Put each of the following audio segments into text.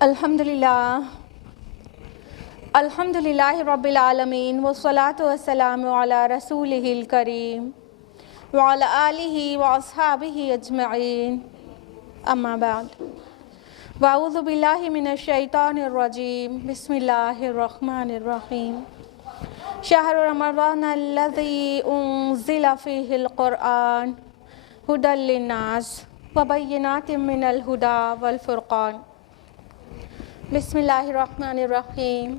الحمدللہ رب العالمین والصلاة والسلام علی رسولہ الکریم وعلی آلہ واصحابہ اجمعین اما بعد واعوذ باللہ من الشیطان الرجیم بسم اللہ الرحمن الرحیم شہر رمضان الذی انزل فیہ القرآن ھدی للناس وبینات من الھدی والفرقان بسم اللہ الرحمن الرحیم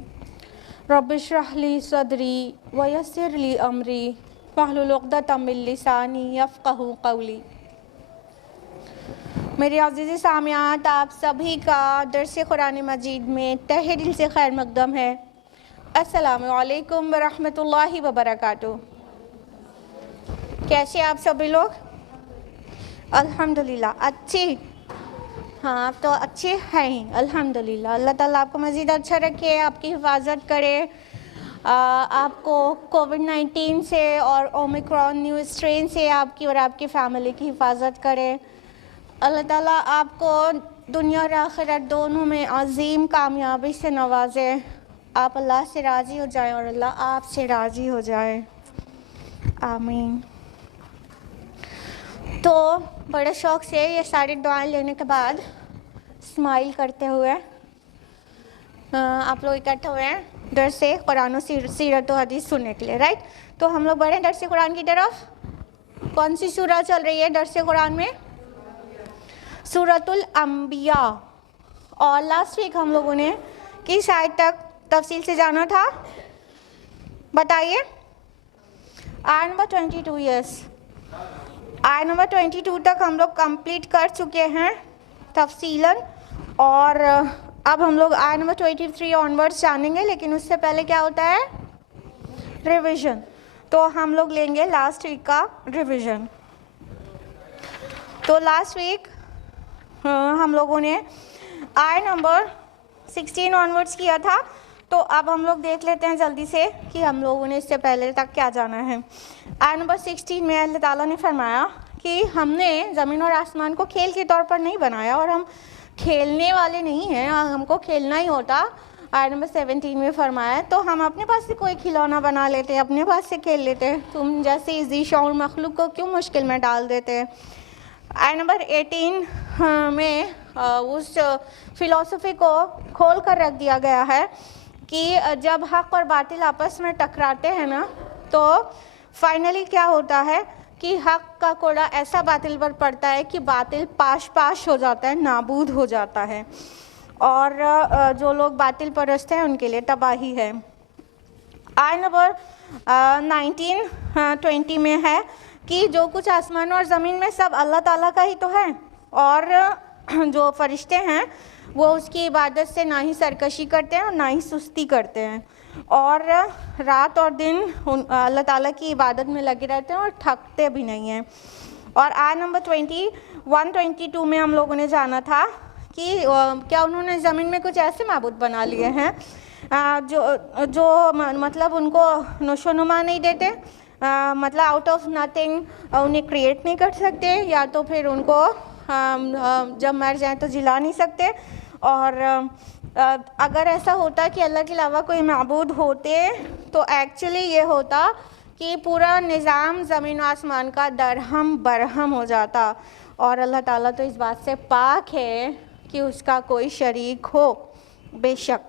رب اشرح لی صدری ویسر لی امری واحلل عقدۃ من لسانی یفقہوا قولی۔ میرے عزیز سامعات، آپ سبھی کا درس قرآن مجید میں تہہ دل سے خیر مقدم ہے۔ السلام علیکم ورحمۃ اللہ وبرکاتہ۔ کیسے آپ سبھی لوگ؟ الحمدللہ اچھی؟ ہاں، آپ تو اچھے ہیں الحمدللہ۔ اللہ تعالیٰ آپ کو مزید اچھا رکھے، آپ کی حفاظت کرے، آپ کو کووڈ-19 سے اور اومیکرون نیو اسٹرین سے آپ کی اور آپ کی فیملی کی حفاظت کرے۔ اللہ تعالیٰ آپ کو دنیا اور آخرت دونوں میں عظیم کامیابی سے نوازے۔ آپ اللہ سے راضی ہو جائیں اور اللہ آپ سے راضی ہو جائے، آمین۔ تو بڑے شوق سے یہ ساری دعائیں لینے کے بعد اسمائل کرتے ہوئے آپ لوگ اکٹھے ہوئے ہیں درس قرآن و سیرت و حدیث سننے کے لیے، رائٹ؟ تو ہم لوگ بڑھیں درس قرآن کی طرف۔ کون سی سورہ چل رہی ہے درس قرآن میں؟ سورۃ الانبیاء۔ اور لاسٹ ویک ہم لوگوں نے کس آیت تک تفصیل سے جانا تھا؟ بتائیے۔ آیت نمبر 22، یس، آیت نمبر 22 تک ہم لوگ کمپلیٹ کر چکے ہیں تفصیلاً، اور اب ہم لوگ آیت نمبر 23 آنورڈس جانیں گے، لیکن اس سے پہلے کیا ہوتا ہے؟ ریویژن۔ تو ہم لوگ لیں گے لاسٹ ویک کا ریویژن۔ تو لاسٹ ویک ہم لوگوں نے آیت نمبر 16 آنورڈس کیا تھا، تو اب ہم لوگ دیکھ لیتے ہیں جلدی سے کہ ہم لوگوں نے اس سے پہلے تک کیا جانا ہے۔ آیت نمبر 16 میں اللہ تعالیٰ نے فرمایا کہ ہم نے زمین اور آسمان کو کھیل کے طور پر نہیں بنایا، اور ہم کھیلنے والے نہیں ہیں، ہم کو کھیلنا ہی ہوتا۔ آیت نمبر 17 میں فرمایا تو ہم اپنے پاس سے کوئی کھلونا بنا لیتے، اپنے پاس سے کھیل لیتے، تم جیسے ذی شعور مخلوق کو کیوں مشکل میں ڈال دیتے۔ آیت نمبر 18 میں اس فلسفی کو کھول کر رکھ دیا گیا ہے کہ جب حق اور باطل آپس میں ٹکراتے ہیں نا، تو فائنلی کیا ہوتا ہے کہ حق کا کوڑا ایسا باطل پر پڑتا ہے کہ باطل پاش پاش ہو جاتا ہے، نابود ہو جاتا ہے، اور جو لوگ باطل پرست ہیں ان کے لیے تباہی ہے۔ آیت نمبر 19-20 میں ہے کہ جو کچھ آسمان اور زمین میں سب اللہ تعالیٰ کا ہی تو ہے، اور جو فرشتے ہیں وہ اس کی عبادت سے نہ ہی سرکشی کرتے ہیں اور نہ ہی سستی کرتے ہیں، اور رات اور دن اللہ تعالیٰ کی عبادت میں لگے رہتے ہیں اور تھکتے بھی نہیں ہیں۔ اور آیت نمبر 21-22 میں ہم لوگوں نے جانا تھا کہ کیا انہوں نے زمین میں کچھ ایسے معبود بنا لیے ہیں جو مطلب ان کو نشو و نما نہیں دیتے، مطلب آؤٹ آف نتھنگ انہیں کریٹ نہیں کر سکتے، یا تو پھر ان کو جب مر جائیں تو جلا نہیں سکتے۔ اور اگر ایسا ہوتا کہ اللہ کے علاوہ کوئی معبود ہوتے تو ایکچولی یہ ہوتا کہ پورا نظام زمین و آسمان کا درہم برہم ہو جاتا، اور اللہ تعالیٰ تو اس بات سے پاک ہے کہ اس کا کوئی شریک ہو، بے شک۔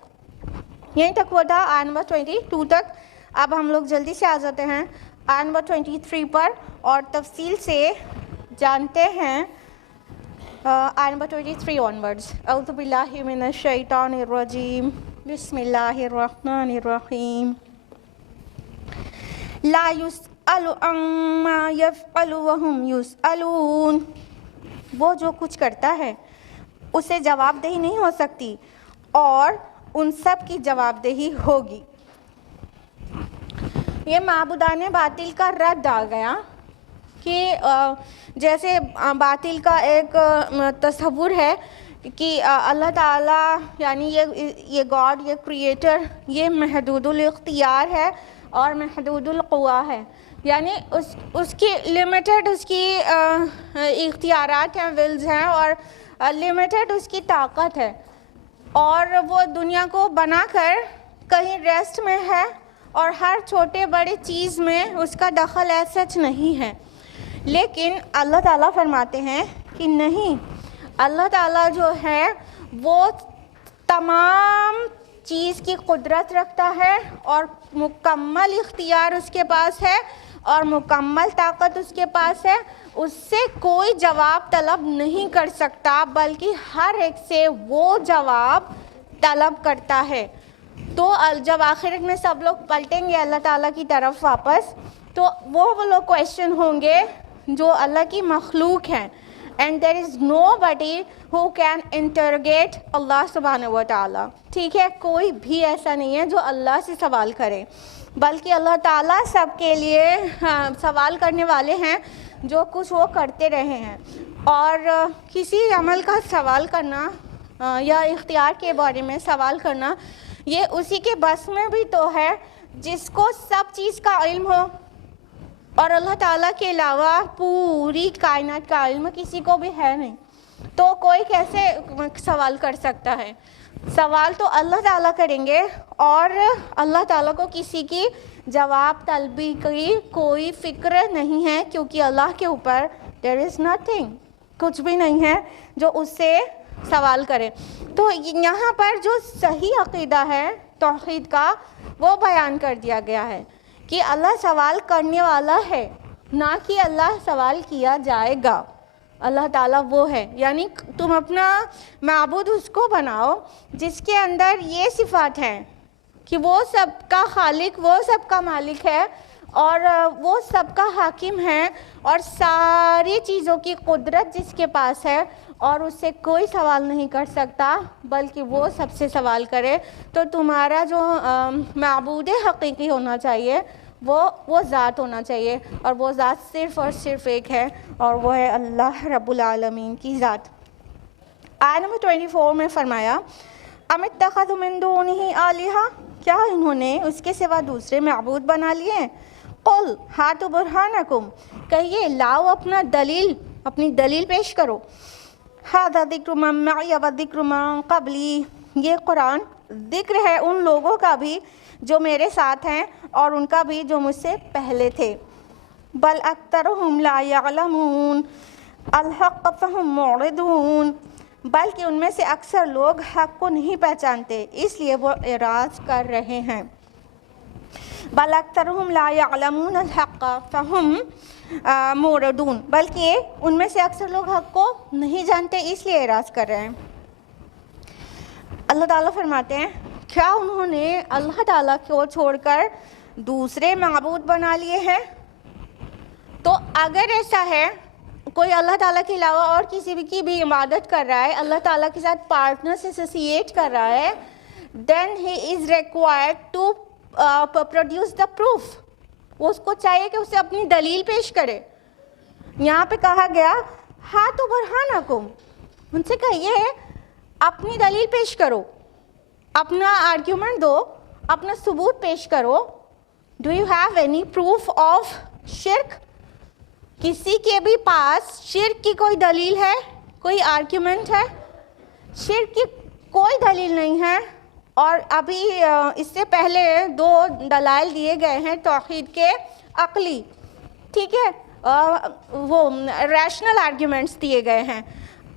یہیں تک ہوا تھا آیت نمبر 22 تک۔ اب ہم لوگ جلدی سے آ جاتے ہیں آیت نمبر 23 پر اور تفصیل سے جانتے ہیں آیت نمبر 23 آنورڈز۔ اعوذ باللہ من الشیطان الرجیم، بسم اللہ الرحمن الرحیم۔ لا یسأل عما یفعل وہم یسألون۔ وہ جو کچھ کرتا ہے اسے جواب دہی نہیں ہو سکتی، اور ان سب کی جواب دہی ہوگی۔ یہ معبودان باطل کا رد آ گیا کہ جیسے باطل کا ایک تصور ہے کہ اللہ تعالیٰ یعنی یہ گاڈ، یہ کریٹر، یہ محدود الاختیار ہے اور محدود القوا ہے، یعنی اس کی لمیٹڈ اس کی اختیارات ہیں، ولز ہیں، اور لمیٹڈ اس کی طاقت ہے۔ اور وہ دنیا کو بنا کر کہیں ریسٹ میں ہے اور ہر چھوٹے بڑے چیز میں اس کا دخل ایسا نہیں ہے. لیکن اللہ تعالیٰ فرماتے ہیں کہ نہیں, اللہ تعالیٰ جو ہے وہ تمام چیز کی قدرت رکھتا ہے اور مکمل اختیار اس کے پاس ہے اور مکمل طاقت اس کے پاس ہے. اس سے کوئی جواب طلب نہیں کر سکتا بلکہ ہر ایک سے وہ جواب طلب کرتا ہے. تو جب آخرت میں سب لوگ پلٹیں گے اللہ تعالیٰ کی طرف واپس, تو وہ لوگ کویشچن ہوں گے جو اللہ کی مخلوق ہیں. And there is nobody who can interrogate اللہ سبحانہ و تعالیٰ. ٹھیک ہے, کوئی بھی ایسا نہیں ہے جو اللہ سے سوال کرے, بلکہ اللہ تعالیٰ سب کے لیے سوال کرنے والے ہیں جو کچھ وہ کرتے رہے ہیں. اور کسی عمل کا سوال کرنا یا اختیار کے بارے میں سوال کرنا یہ اسی کے بس میں بھی تو ہے جس کو سب چیز کا علم ہو, اور اللہ تعالیٰ کے علاوہ پوری کائنات کا علم کسی کو بھی ہے نہیں. تو کوئی کیسے سوال کر سکتا ہے؟ سوال تو اللہ تعالیٰ کریں گے, اور اللہ تعالیٰ کو کسی کی جواب طلبی کی کوئی فکر نہیں ہے, کیونکہ اللہ کے اوپر there is nothing, کچھ بھی نہیں ہے جو اس سے سوال کرے. تو یہاں پر جو صحیح عقیدہ ہے توحید کا وہ بیان کر دیا گیا ہے کہ اللہ سوال کرنے والا ہے, نہ کہ اللہ سوال کیا جائے گا. اللہ تعالیٰ وہ ہے, یعنی تم اپنا معبود اس کو بناؤ جس کے اندر یہ صفات ہیں کہ وہ سب کا خالق, وہ سب کا مالک ہے, اور وہ سب کا حاکم ہے, اور ساری چیزوں کی قدرت جس کے پاس ہے, اور اس سے کوئی سوال نہیں کر سکتا بلکہ وہ سب سے سوال کرے. تو تمہارا جو معبود حقیقی ہونا چاہیے وہ ذات ہونا چاہیے, اور وہ ذات صرف اور صرف ایک ہے, اور وہ ہے اللہ رب العالمین کی ذات. آیت نمبر 24 میں فرمایا ام اتخذوا من دونہ آلہہ, کیا انہوں نے اس کے سوا دوسرے معبود بنا لیے ہیں؟ قل ہاتوا برہانکم, کہیے لاؤ اپنی دلیل پیش کرو. ھذا ذکر من معی و ذکر من قبلی, یہ قرآن ذکر ہے ان لوگوں کا بھی جو میرے ساتھ ہیں اور ان کا بھی جو مجھ سے پہلے تھے. بل اکثرهم لا یعلمون الحق فهم معرضون, بلکہ ان میں سے اکثر لوگ حق کو نہیں پہچانتے اس لیے وہ اعراض کر رہے ہیں. بل اکثرهم لا یعلمون الحق فهم معرضون, بلکہ ان میں سے اکثر لوگ حق کو نہیں جانتے اس لیے اعراض کر رہے ہیں. اللہ تعالیٰ فرماتے ہیں کیا انہوں نے اللہ تعالیٰ کو چھوڑ کر دوسرے معبود بنا لیے ہیں؟ تو اگر ایسا ہے کوئی اللہ تعالیٰ کے علاوہ اور کسی کی بھی عبادت کر رہا ہے, اللہ تعالیٰ کے ساتھ پارٹنر ایسوسیٹ کر رہا ہے, then he is required to produce the proof. اس کو چاہیے کہ اسے اپنی دلیل پیش کرے. یہاں پہ کہا گیا ہاتوا برہانکم, ان سے کہیے اپنی دلیل پیش کرو, اپنا آرگیومنٹ دو, اپنا ثبوت پیش کرو. Do you have any proof of شرک؟ کسی کے بھی پاس شرک کی کوئی دلیل ہے, کوئی آرگیومنٹ ہے؟ شرک کی کوئی دلیل نہیں ہے. اور ابھی اس سے پہلے 2 دلائل دیے گئے ہیں توحید کے عقلی, ٹھیک ہے, وہ ریشنل آرگیومنٹس دیے گئے ہیں.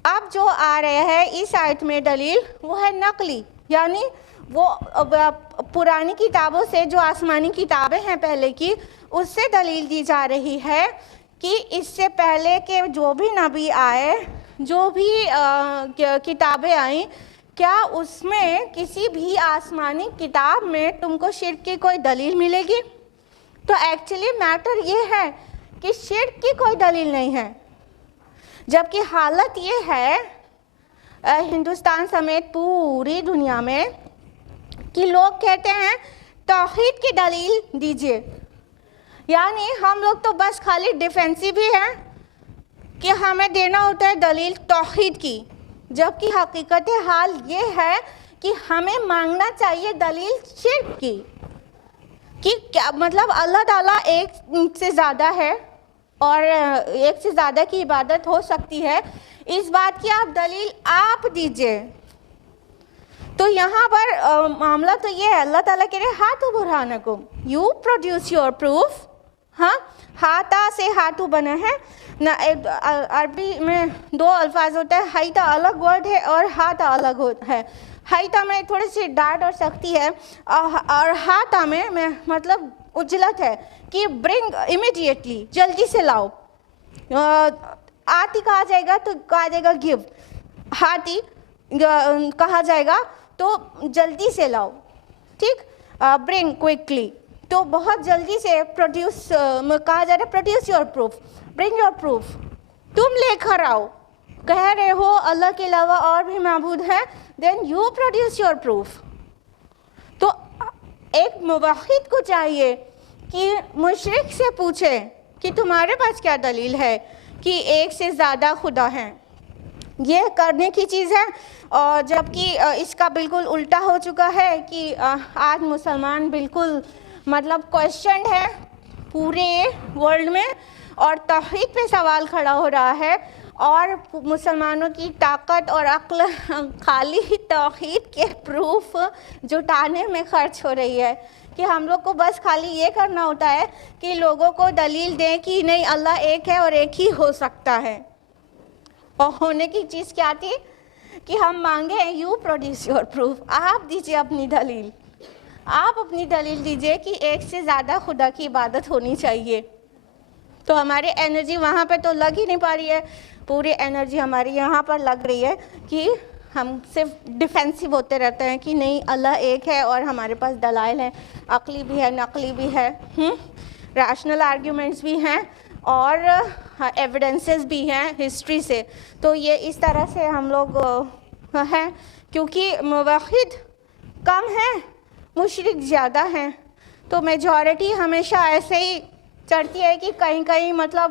اب جو آ رہے ہیں اس آیت میں دلیل وہ ہے نقلی, یعنی وہ پرانی کتابوں سے جو آسمانی کتابیں ہیں پہلے کی, اس سے دلیل دی جا رہی ہے کہ اس سے پہلے کے جو بھی نبی آئے, جو بھی کتابیں آئیں, کیا اس میں کسی بھی آسمانی کتاب میں تم کو شرک کی کوئی دلیل ملے گی؟ تو ایکچولی میٹر یہ ہے کہ شرک کی کوئی دلیل نہیں ہے, جبکہ حالت یہ ہے ہندوستان سمیت پوری دنیا میں کہ لوگ کہتے ہیں توحید کی دلیل دیجیے. یعنی ہم لوگ تو بس خالی ڈیفینسو ہی ہیں کہ ہمیں دینا ہوتا ہے دلیل توحید کی, جبکہ حقیقت حال یہ ہے کہ ہمیں مانگنا چاہیے دلیل شرک کی, کہ کیا مطلب اللہ تعالیٰ ایک سے زیادہ ہے اور ایک سے زیادہ کی عبادت ہو سکتی ہے, اس بات کی آپ دلیل آپ دیجئے. تو یہاں پر معاملہ تو یہ ہے, اللہ تعالیٰ کہہ رہے ہاتھو برہانکم, یو پروڈیوس یور پروف. ہاں, ہاتھا سے ہاتھو بنا ہے نہ, عربی میں دو الفاظ ہوتا ہے, ہائتا الگ ورڈ ہے اور ہاتھا الگ ہے. ہائتا میں تھوڑی سی ڈانٹ اور سختی ہے, اور ہاتھا میں مطلب اجلت ہے کہ برنگ امیڈیٹلی, جلدی سے لاؤ. آتی کہا جائے گا تو کہا جائے گا گیو, ہاتھی کہا جائے گا تو جلدی سے لاؤ, ٹھیک, برنگ کوئکلی, تو بہت جلدی سے پروڈیوس کہا جا رہا ہے, produce your proof, bring your proof, تم لے کر آؤ. کہہ رہے ہو اللہ کے علاوہ اور بھی معبود ہیں, then you produce your proof. تو ایک موحد کو چاہیے کہ مشرک سے پوچھے کہ تمہارے پاس کیا دلیل ہے کہ ایک سے زیادہ خدا ہیں. یہ کرنے کی چیز ہے, اور جبکہ اس کا بالکل الٹا ہو چکا ہے کہ آج مسلمان بالکل مطلب کویسچنڈ ہے پورے ورلڈ میں, اور توحید پہ سوال کھڑا ہو رہا ہے, اور مسلمانوں کی طاقت اور عقل خالی توحید کے پروف جٹانے میں خرچ ہو رہی ہے کہ ہم لوگ کو بس خالی یہ کرنا ہوتا ہے کہ لوگوں کو دلیل دیں کہ نہیں اللہ ایک ہے اور ایک ہی ہو سکتا ہے. اور ہونے کی چیز کیا تھی کہ ہم مانگیں یو پروڈیوس یور پروف, آپ دیجئے اپنی دلیل, آپ اپنی دلیل دیجئے کہ ایک سے زیادہ خدا کی عبادت ہونی چاہیے. تو ہماری انرجی وہاں پہ تو لگ ہی نہیں پا رہی ہے, پوری انرجی ہماری یہاں پر لگ رہی ہے کہ ہم صرف ڈیفینسو ہوتے رہتے ہیں کہ نہیں اللہ ایک ہے اور ہمارے پاس دلائل ہیں, عقلی بھی ہے, نقلی بھی ہے, ریشنل آرگیومنٹس بھی ہیں, اور ایویڈنسز بھی ہیں ہسٹری سے. تو یہ اس طرح سے ہم لوگ ہیں, کیونکہ موحد کم ہیں, مشرک زیادہ ہیں, تو میجورٹی ہمیشہ ایسے ہی چڑھتی ہے کہ کہیں کہیں مطلب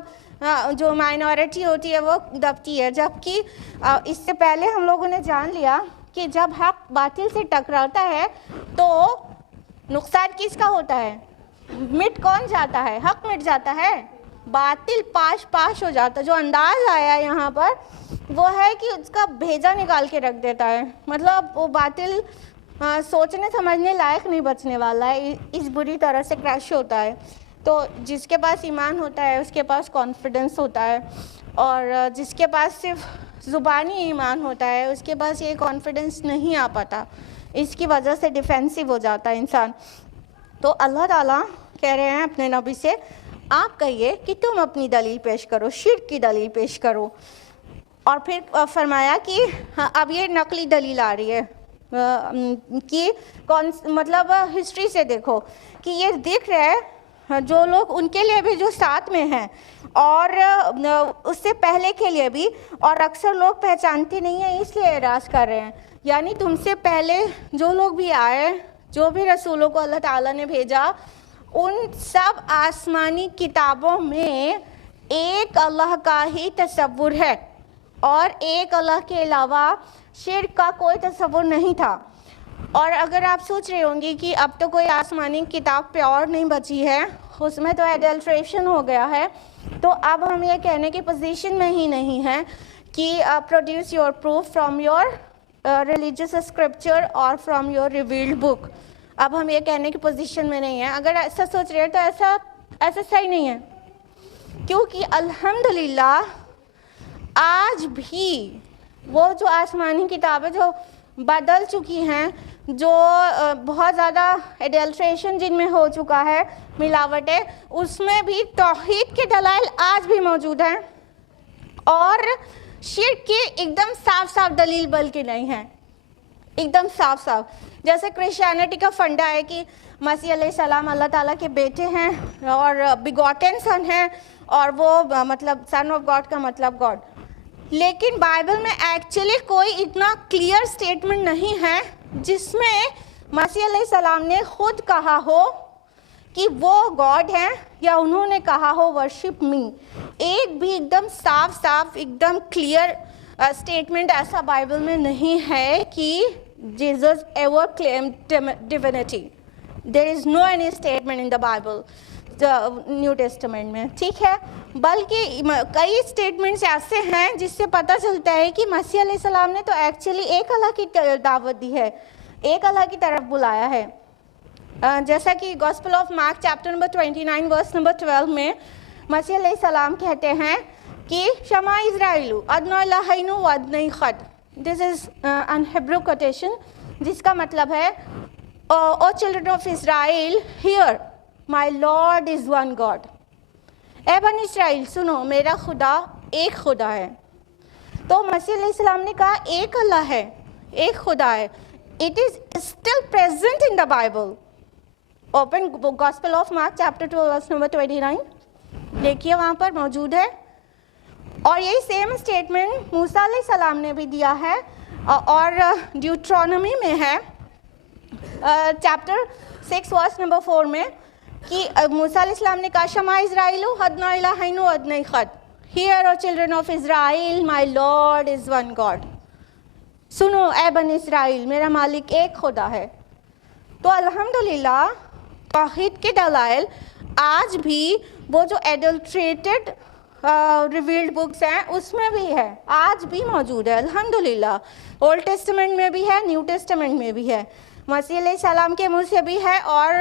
جو مائنورٹی ہوتی ہے وہ دبتی ہے. جبکہ اس سے پہلے ہم لوگوں نے جان لیا کہ جب حق باطل سے ٹکراتا ہے تو نقصان کس کا ہوتا ہے, مٹ کون جاتا ہے, حق مٹ جاتا ہے, باطل پاش ہو جاتا ہے. جو انداز آیا یہاں پر وہ ہے کہ اس کا بھیجا نکال کے رکھ دیتا ہے, مطلب وہ باطل سوچنے سمجھنے لائق نہیں بچنے والا ہے, اس بری طرح سے کریش ہوتا ہے. تو جس کے پاس ایمان ہوتا ہے اس کے پاس کانفیڈنس ہوتا ہے, اور جس کے پاس صرف زبانی ایمان ہوتا ہے اس کے پاس یہ کانفیڈنس نہیں آ پاتا, اس کی وجہ سے ڈیفینسو ہو جاتا ہے انسان. تو اللہ تعالیٰ کہہ رہے ہیں اپنے نبی سے, آپ کہیے کہ تم اپنی دلیل پیش کرو, شرک کی دلیل پیش کرو. اور پھر فرمایا کہ اب یہ نقلی دلیل آ رہی ہے کہ مطلب ہسٹری سے دیکھو کہ یہ دیکھ رہا ہے جو لوگ ان کے لیے بھی جو ساتھ میں ہیں, اور اس سے پہلے کے لیے بھی, اور اکثر لوگ پہچانتے نہیں ہیں اس لیے اعراض کر رہے ہیں. یعنی تم سے پہلے جو لوگ بھی آئے, جو بھی رسولوں کو اللہ تعالیٰ نے بھیجا, ان سب آسمانی کتابوں میں ایک اللہ کا ہی تصور ہے, اور ایک اللہ کے علاوہ شرک کا کوئی تصور نہیں تھا. اور اگر آپ سوچ رہے ہوں گی کہ اب تو کوئی آسمانی کتاب پیور نہیں بچی ہے, اس میں تو ایڈلٹریشن ہو گیا ہے, تو اب ہم یہ کہنے کی پوزیشن میں ہی نہیں ہیں کہ produce your proof from your religious scripture اور فرام یور ریویلڈ بک. اب ہم یہ کہنے کی پوزیشن میں نہیں ہیں. اگر ایسا سوچ رہے ہیں تو ایسا صحیح نہیں ہے, کیونکہ الحمدللہ آج بھی وہ جو آسمانی کتابیں جو بدل چکی ہیں, جو بہت زیادہ ایڈلٹریشن جن میں ہو چکا ہے, ملاوٹیں, اس میں بھی توحید کے دلائل آج بھی موجود ہیں, اور شرک کی ایک دم صاف صاف دلیل بلکہ نہیں ہے, ایک دم صاف صاف. جیسے کرسچینٹی کا فنڈا ہے کہ مسیح علیہ السلام اللہ تعالیٰ کے بیٹے ہیں اور بیگوٹن سن ہیں, اور وہ مطلب سن آف گاڈ کا مطلب گاڈ. لیکن بائبل میں ایکچولی کوئی اتنا کلیئر سٹیٹمنٹ نہیں ہے جس میں مسیح علیہ السلام نے خود کہا ہو کہ وہ گاڈ ہیں, یا انہوں نے کہا ہو ورشپ می. ایک بھی ایک دم صاف صاف ایک دم کلیئر سٹیٹمنٹ ایسا بائبل میں نہیں ہے کہ Jesus ever claimed divinity. There is no any statement in the Bible new testament میں، ٹھیک ہے. بلکہ کئی اسٹیٹمنٹس ایسے ہیں جس سے پتہ چلتا ہے کہ مسیح علیہ السلام نے تو ایکچولی ایک اللہ کی دعوت دی ہے، ایک اللہ کی طرف بلایا ہے. جیسا کہ Gospel of Mark chapter number 29 verse number 12 میں مسیح علیہ السلام کہتے ہیں کہ شما اسرائیل ادنا الہین و ادنی خد. دس از ان ہیبرو کوٹیشن جس کا مطلب ہے O children of Israel hear my Lord is one God. اے بنی اسرائیل سنو، میرا خدا ایک خدا ہے. تو مسیح علیہ السلام نے کہا ایک اللہ ہے، ایک خدا ہے. It is still present in the Bible. Open Gospel of Mark chapter 2 verse number 29. دیکھیے وہاں پر موجود ہے. اور یہی سیم اسٹیٹمنٹ موسیٰ علیہ السلام نے بھی دیا ہے اور ڈیوٹرانومی میں ہے چیپٹر 6 ورس نمبر 4 میں کہ موسیٰ علیہ السلام نے کہا شما اسرائیل ادنا الہین و ادنی خد. Hear O children of Israel, my Lord is one God. سنو اے بنی اسرائیل، میرا مالک ایک خدا ہے. تو الحمدللہ توحید کے دلائل آج بھی وہ جو ایڈلٹریٹڈ ریویلڈ بکس ہیں اس میں بھی ہے، آج بھی موجود ہے الحمدللہ. اولڈ ٹیسٹمنٹ میں بھی ہے، نیو ٹیسٹمنٹ میں بھی ہے. مسیح علیہ السلام کے منہ سے بھی ہے اور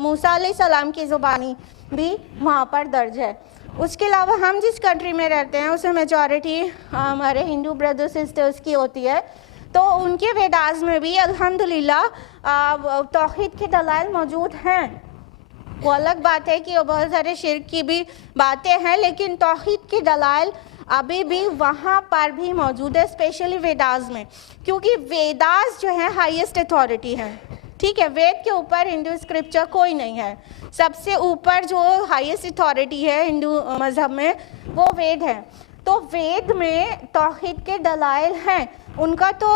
موسیٰ علیہ السلام کی زبانی بھی وہاں پر درج ہے. اس کے علاوہ ہم جس کنٹری میں رہتے ہیں اس میں میجورٹی ہمارے ہندو بردر سسٹرز کی ہوتی ہے، تو ان کے ویداز میں بھی الحمدللہ توحید کے دلائل موجود ہیں. وہ الگ بات ہے کہ بہت سارے شرک کی بھی باتیں ہیں، لیکن توحید کے دلائل ابھی بھی وہاں پر بھی موجود ہے، اسپیشلی ویداز میں، کیونکہ ویداز جو ہیں ہائیسٹ اتھارٹی ہیں. ٹھیک ہے، وید کے اوپر ہندو اسکرپچر کوئی نہیں ہے. سب سے اوپر جو ہائیسٹ اتھارٹی ہے ہندو مذہب میں وہ وید ہے. تو وید میں توحید کے دلائل ہیں. ان کا تو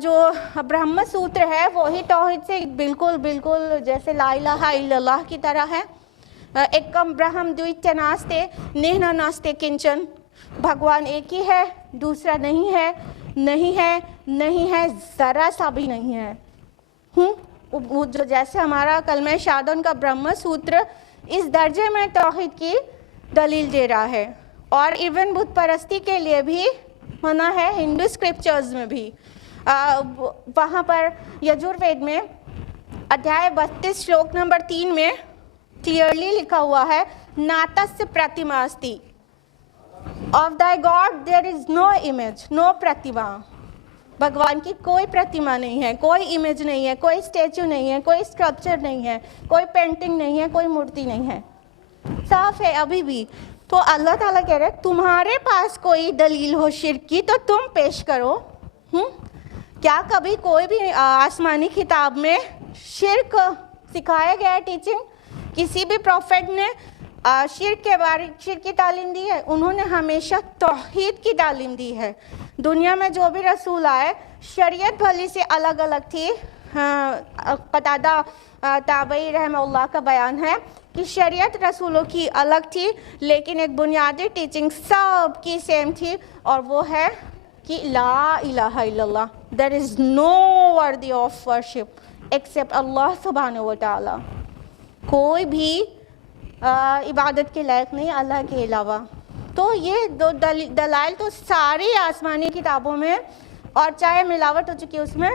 جو برہم سوتر ہے وہی توحید سے بالکل جیسے لا الہ الا اللہ کی طرح ہے. ایکم برہم دویتیہ ناستے نیہنا ناستے کنچن. بھگوان ایک ہی ہے، دوسرا نہیں ہے، نہیں ہے، نہیں ہے، ذرا سا بھی نہیں ہے. جو جیسے ہمارا کلمہ شہادت کا برہم سوتر اس درجے میں توحید کی دلیل دے رہا ہے. اور ایون بت پرستی کے لیے بھی منع ہے ہندو اسکرپچرز میں بھی. وہاں پر یجوروید میں ادھیائے 32 شلوک نمبر 3 میں کلیئرلی لکھا ہوا ہے ناتس پرتیماستی. Of thy God there is no image, no پرتیما. بھگوان کی کوئی پرتیما نہیں ہے، کوئی امیج نہیں ہے، کوئی اسٹیچو نہیں ہے، کوئی اسکلپچر نہیں ہے، کوئی پینٹنگ نہیں ہے، کوئی مورتی نہیں ہے. صاف ہے ابھی بھی. تو اللہ تعالیٰ کہہ رہے تمہارے پاس کوئی دلیل ہو شرک کی تو تم پیش کرو. کیا کبھی کوئی بھی آسمانی کتاب میں شرک سکھایا گیا ہے؟ ٹیچنگ کسی بھی پروفیٹ نے شرک کے بارے شرک کی تعلیم دی ہے؟ انہوں نے ہمیشہ توحید کی تعلیم دی ہے. دنیا میں جو بھی رسول آئے شریعت بھلی سے الگ الگ تھی. قتادہ تابعی رحمہ اللہ کا بیان ہے کہ شریعت رسولوں کی الگ تھی لیکن ایک بنیادی ٹیچنگ سب کی سیم تھی، اور وہ ہے کہ لا الہ الا اللہ. there is no worthy of worship except اللہ سبحانہ و تعالی. کوئی بھی عبادت کے لائق نہیں اللہ کے علاوہ. تو یہ دو دلائل تو ساری آسمانی کتابوں میں، اور چاہے ملاوٹ ہو چکی ہے اس میں،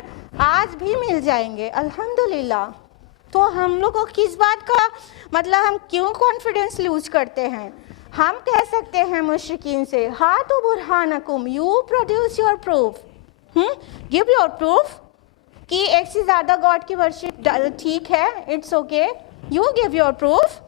آج بھی مل جائیں گے الحمدللہ. تو ہم لوگ کو کس بات کا مطلب ہم کیوں کانفیڈنس لوز کرتے ہیں؟ ہم کہہ سکتے ہیں مشرکین سے ہاتو برہانکم، you produce your proof, give your proof کہ ایک سے زیادہ گاڈ کی ورشپ ٹھیک ہے، it's okay, you give your proof.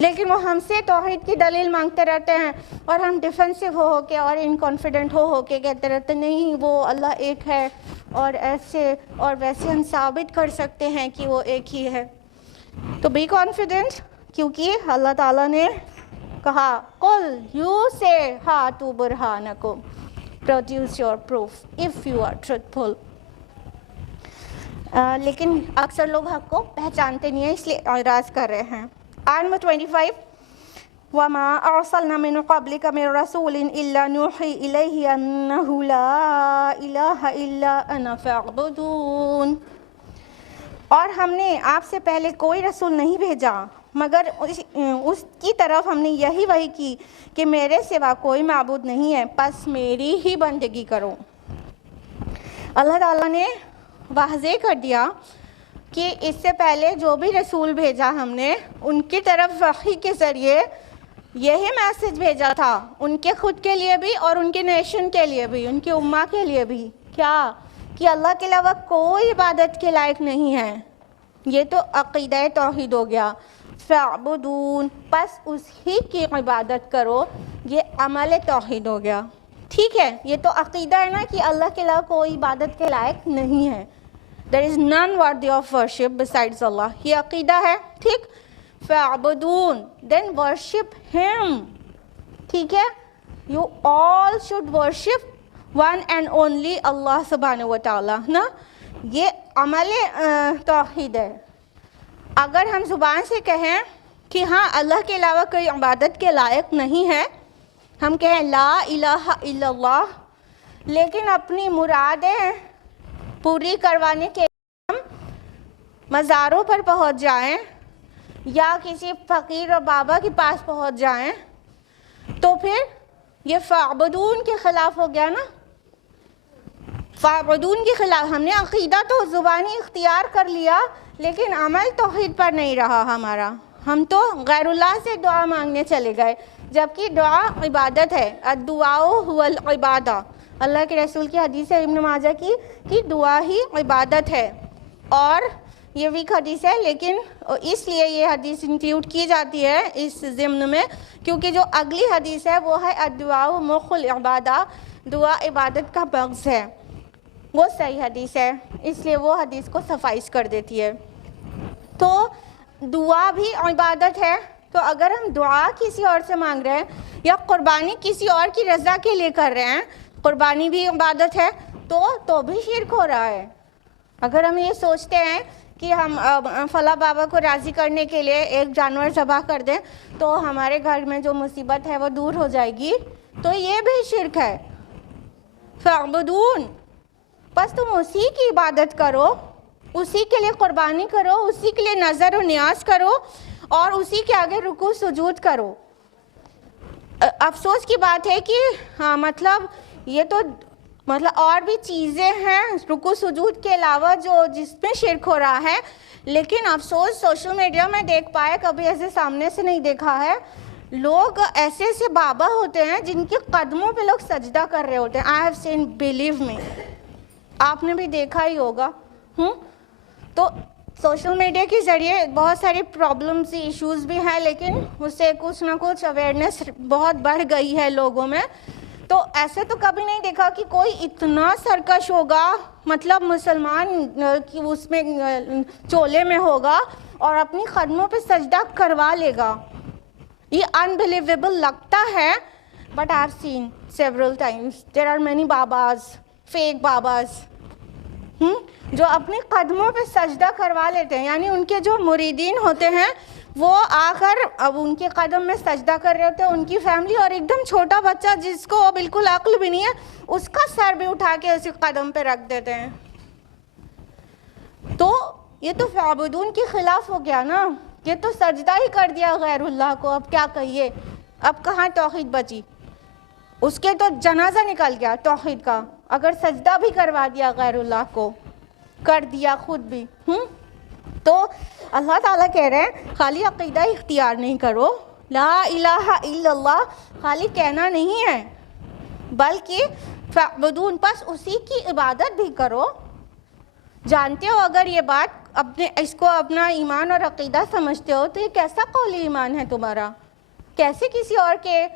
لیکن وہ ہم سے توحید کی دلیل مانگتے رہتے ہیں اور ہم ڈیفینسو ہو کے اور انکانفیڈنٹ ہو کے کہتے رہتے نہیں وہ اللہ ایک ہے اور ایسے اور ویسے ہم ثابت کر سکتے ہیں کہ وہ ایک ہی ہے. تو بی کانفیڈنٹ، کیونکہ اللہ تعالیٰ نے کہا قل یو سے ہاتو برہانکم، produce your proof if you are truthful. لیکن اکثر لوگ حق کو پہچانتے نہیں ہیں، اس لیے اعراض کر رہے ہیں. آیت نمبر 25 وَمَا أَرْسَلْنَا مِن قَبْلِكَ مِن رَسُولٍ إِلَّا نُوحِي إِلَيْهِ أَنَّهُ لَا إِلَٰهَ إِلَّا أَنَا فَاعْبُدُونِ. اور ہم نے آپ سے پہلے کوئی رسول نہیں بھیجا مگر اس کی طرف ہم نے یہی وحی کی کہ میرے سوا کوئی معبود نہیں ہے، پس میری ہی بندگی کرو۔ اللہ تعالیٰ نے واضح کر دیا کہ اس سے پہلے جو بھی رسول بھیجا ہم نے ان کی طرف وحی کے ذریعے یہی میسج بھیجا تھا، ان کے خود کے لیے بھی اور ان کے نیشن کے لیے بھی، ان کی امہ کے لیے بھی، کیا کہ اللہ کے علاوہ کوئی عبادت کے لائق نہیں ہے۔ یہ تو عقیدہ توحید ہو گیا، فاعبدون، پس اسی کی عبادت کرو، یہ عمل توحید ہو گیا۔ ٹھیک ہے، یہ تو عقیدہ ہے نا کہ اللہ کے علاوہ کوئی عبادت کے لائق نہیں ہے، there is none worthy of worship besides Allah، یہ عقیدہ ہے۔ ٹھیک، فاعبدون then worship him، ٹھیک ہے، you all should worship one and only اللہ سبحانہ و تعالیٰ نا، یہ عمل توحید ہے۔ اگر ہم زبان سے کہیں کہ ہاں اللہ کے علاوہ کوئی عبادت کے لائق نہیں ہے، ہم کہیں لا الہ الا اللہ، لیکن اپنی مرادیں پوری کروانے کے لیے ہم مزاروں پر پہنچ جائیں یا کسی فقیر اور بابا کے پاس پہنچ جائیں تو پھر یہ فاعبدون کے خلاف ہو گیا نا، فاعبدون کے خلاف۔ ہم نے عقیدہ تو زبانی اختیار کر لیا لیکن عمل توحید پر نہیں رہا ہمارا، ہم تو غیر اللہ سے دعا مانگنے چلے گئے، جبکہ دعا عبادت ہے، الدعاء هو العبادہ، اللہ کے رسول کی حدیث ہے ابن ماجہ کی کہ دعا ہی عبادت ہے، اور یہ ویک حدیث ہے لیکن اس لیے یہ حدیث انکلیوڈ کی جاتی ہے اس ضمن میں کیونکہ جو اگلی حدیث ہے وہ ہے الدعاء مخ العبادہ، دعا عبادت کا مغز ہے، وہ صحیح حدیث ہے، اس لیے وہ حدیث کو سفائز کر دیتی ہے۔ تو دعا بھی عبادت ہے، تو اگر ہم دعا کسی اور سے مانگ رہے ہیں یا قربانی کسی اور کی رضا کے لیے کر رہے ہیں، قربانی بھی عبادت ہے، تو بھی شرک ہو رہا ہے۔ اگر ہم یہ سوچتے ہیں کہ ہم فلاں بابا کو راضی کرنے کے لیے ایک جانور ذبح کر دیں تو ہمارے گھر میں جو مصیبت ہے وہ دور ہو جائے گی، تو یہ بھی شرک ہے۔ فاعبدون، بس تم اسی کی عبادت کرو، اسی کے لیے قربانی کرو، اسی کے لیے نظر و نیاز کرو اور اسی کے آگے رکوع سجود کرو۔ افسوس کی بات ہے کہ ہاں مطلب یہ تو مطلب اور بھی چیزیں ہیں رکوع سجود کے علاوہ جس میں شرک ہو رہا ہے، لیکن افسوس سوشل میڈیا میں دیکھ پائے، کبھی ایسے سامنے سے نہیں دیکھا ہے، لوگ ایسے ایسے بابا ہوتے ہیں جن کے قدموں پہ لوگ سجدہ کر رہے ہوتے ہیں۔ I have seen, believe me، آپ نے بھی دیکھا ہی ہوگا۔ تو سوشل میڈیا کے ذریعے بہت ساری پرابلمز ایشوز بھی ہیں، لیکن اس سے کچھ نہ کچھ اویئرنیس بہت بڑھ گئی ہے لوگوں میں۔ تو ایسے تو کبھی نہیں دیکھا کہ کوئی اتنا سرکش ہوگا، مطلب مسلمان کی اس میں چولے میں ہوگا اور اپنی قدموں پہ سجدہ کروا لے گا۔ یہ unbelievable لگتا ہے، but I have seen several times there are many babas, fake babas جو اپنی قدموں پہ سجدہ کروا لیتے ہیں، یعنی ان کے جو مریدین ہوتے ہیں وہ آ کر اب ان کے قدم میں سجدہ کر رہے ہوتے ہیں، ان کی فیملی، اور ایک دم چھوٹا بچہ جس کو بالکل عقل بھی نہیں ہے اس کا سر بھی اٹھا کے اسی قدم پہ رکھ دیتے ہیں۔ تو یہ تو فاعبدون کے خلاف ہو گیا نا، یہ تو سجدہ ہی کر دیا غیر اللہ کو، اب کیا کہیے، اب کہاں توحید بچی، اس کے تو جنازہ نکل گیا توحید کا، اگر سجدہ بھی کروا دیا غیر اللہ کو، کر دیا خود بھی۔ تو اللہ تعالیٰ کہہ رہے ہیں خالی عقیدہ اختیار نہیں کرو، لا الہ الا اللہ خالی کہنا نہیں ہے، بلکہ فاعبدون، پس اسی کی عبادت بھی کرو۔ جانتے ہو اگر یہ بات اس کو اپنا ایمان اور عقیدہ سمجھتے ہو تو یہ کیسا قولی ایمان ہے تمہارا؟ کیسے کسی اور کے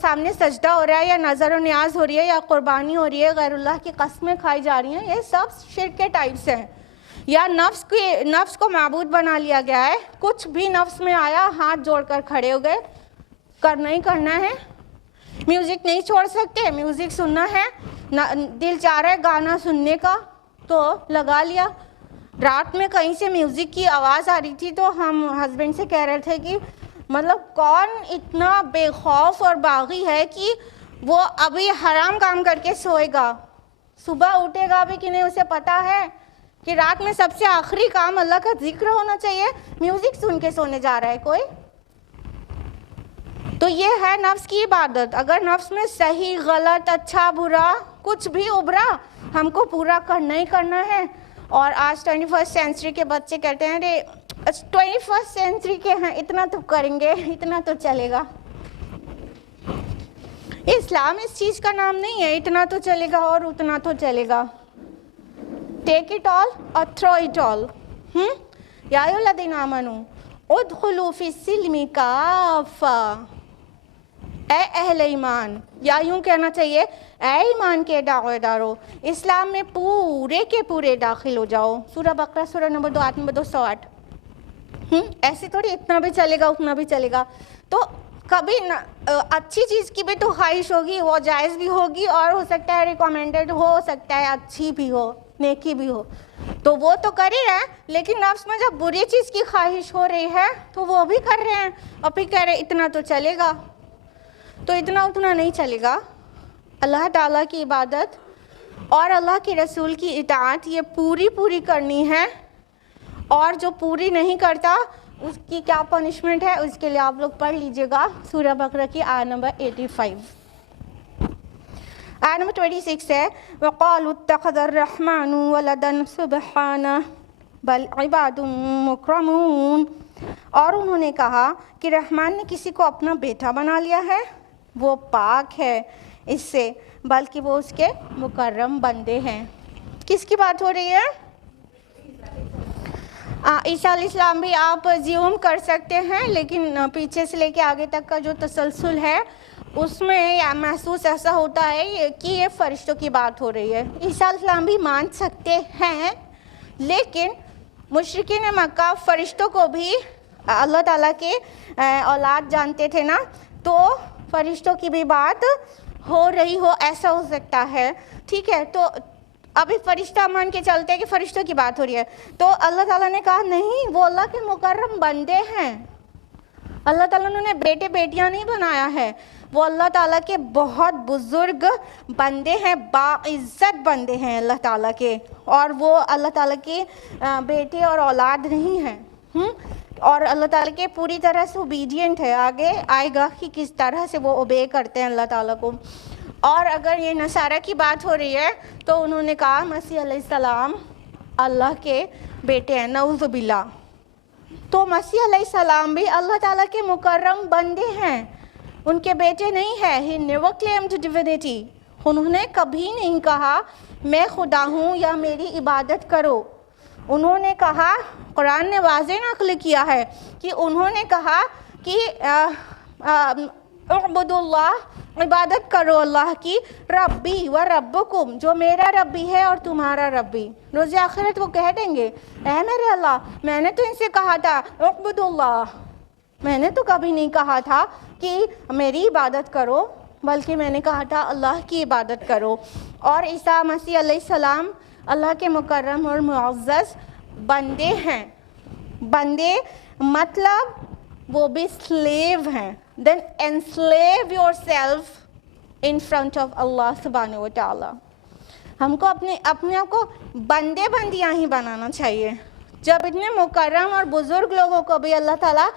سامنے سجدہ ہو رہا ہے یا نظر و نیاز ہو رہی ہے یا قربانی ہو رہی ہے، غیر اللہ کی قسمیں کھائی جا رہی ہیں، یہ سب شرک کے ٹائپس ہیں، یا نفس کو معبود بنا لیا گیا ہے، کچھ بھی نفس میں آیا ہاتھ جوڑ کر کھڑے ہو گئے، کرنا ہی کرنا ہے، میوزک نہیں چھوڑ سکتے، میوزک سننا ہے، دل چاہ رہا ہے گانا سننے کا تو لگا لیا۔ رات میں کہیں سے میوزک کی آواز آ رہی تھی تو ہم ہسبینڈ سے کہہ رہے تھے کہ مطلب کون اتنا بے خوف اور باغی ہے کہ وہ ابھی حرام کام کر کے سوئے گا، صبح اٹھے گا بھی کہ نہیں اسے پتا ہے کہ رات میں سب سے آخری کام اللہ کا ذکر ہونا چاہیے، میوزک سن کے سونے جا رہا ہے کوئی؟ تو یہ ہے نفس کی عبادت. اگر نفس میں صحیح غلط اچھا برا کچھ بھی ابھرا ہم کو پورا کرنا ہی کرنا ہے. اور آج 21st سینچری کے بچے کہتے ہیں رے 21st سینچری کے ہیں اتنا تو کریں گے، اتنا تو چلے گا. اسلام اس چیز کا نام نہیں ہے اتنا تو چلے گا اور اتنا تو چلے گا. ٹیک اٹ آل اور تھرو اٹ آل. یا ایھا الذین آمنوا ادخلوا فی السلم کافہ. اے اہل ایمان، یا یوں کہنا چاہیے اے ایمان کے دعوے دارو، اسلام میں پورے کے پورے داخل ہو جاؤ. سورہ بقرہ سورہ نمبر 2 آیت نمبر 208. ایسے تھوڑی اتنا بھی چلے گا اتنا بھی چلے گا. تو کبھی اچھی چیز کی بھی تو خواہش ہوگی، وہ جائز بھی ہوگی اور ہو سکتا ہے ریکمینڈڈ ہو سکتا ہے اچھی بھی ہو نیکی بھی ہو، تو وہ تو کر ہی رہے ہیں. لیکن نفس میں جب بری چیز کی خواہش ہو رہی ہے تو وہ بھی کر رہے ہیں اور پھر کہہ رہے اتنا تو چلے گا. تو اتنا اتنا نہیں چلے گا. اللہ تعالیٰ کی عبادت اور اللہ کے رسول کی اطاعت یہ پوری کرنی ہے. اور جو پوری نہیں کرتا اس کی کیا پنشمنٹ ہے اس کے لیے آپ لوگ پڑھ لیجئے گا سورہ بقرہ کی آیت نمبر 85. آیت نمبر 26 ہے وَقَالُوا اتَّخَذَ الرَّحْمَنُ وَلَدًا سُبْحَانَهُ بَلْ عِبَادٌ مُكْرَمُونَ. اور انہوں نے کہا کہ رحمان نے کسی کو اپنا بیٹا بنا لیا ہے، وہ پاک ہے اس سے، بلکہ وہ اس کے مکرم بندے ہیں. کس کی بات ہو رہی ہے؟ عیسیٰ علیہ السلام بھی آپ زیوم کر سکتے ہیں، لیکن پیچھے سے لے کے آگے تک کا جو تسلسل ہے اس میں محسوس ایسا ہوتا ہے کہ یہ فرشتوں کی بات ہو رہی ہے. عیسیٰ علیہ السلام بھی مان سکتے ہیں، لیکن مشرکین مکہ فرشتوں کو بھی اللہ تعالیٰ کے اولاد جانتے تھے نا، تو فرشتوں کی بھی بات ہو رہی ہو ایسا ہو سکتا ہے. ٹھیک ہے، تو ابھی فرشتہ مان کے چلتے ہیں کہ فرشتوں کی بات ہو رہی ہے، تو اللہ تعالیٰ نے کہا نہیں وہ اللہ کے مکرم بندے ہیں. اللہ تعالیٰ نے بیٹے بیٹیاں نہیں بنایا ہے، وہ اللہ تعالیٰ کے بہت بزرگ بندے ہیں، باعزت بندے ہیں اللہ تعالیٰ کے، اور وہ اللہ تعالیٰ کے بیٹے اور اولاد نہیں ہیں. اور اللہ تعالیٰ کے پوری طرح سے اوبیڈینٹ ہے. آگے آئے گا کہ کس طرح سے وہ اوبے کرتے ہیں اللہ تعالیٰ کو. اور اگر یہ نصارہ کی بات ہو رہی ہے تو انہوں نے کہا مسیح علیہ السلام اللہ کے بیٹے ہیں، نعوذ باللہ. تو مسیح علیہ السلام بھی اللہ تعالیٰ کے مکرم بندے ہیں، ان کے بیٹے نہیں ہیں. He never claimed divinity. انہوں نے کبھی نہیں کہا میں خدا ہوں یا میری عبادت کرو. انہوں نے کہا، قرآن نے واضح نقل کیا ہے کہ انہوں نے کہا کہ اعبدوا اللہ، عبادت کرو اللہ کی، ربی و ربکم، جو میرا ربی ہے اور تمہارا ربی. روز آخرت وہ کہہ دیں گے اے میرے اللہ میں نے تو ان سے کہا تھا اعبدوا اللہ، میں نے تو کبھی نہیں کہا تھا کہ میری عبادت کرو، بلکہ میں نے کہا تھا اللہ کی عبادت کرو. اور عیسیٰ مسیح علیہ السلام اللہ کے مکرم اور معزز بندے ہیں. بندے مطلب وہ بھی سلیو ہیں. Then enslave yourself in front of Allah subhanahu wa ta'ala. ہم کو اپنے آپ کو بندے بندیاں ہی بنانا چاہیے. جب اتنے مکرم اور بزرگ لوگوں کو بھی اللہ تعالیٰ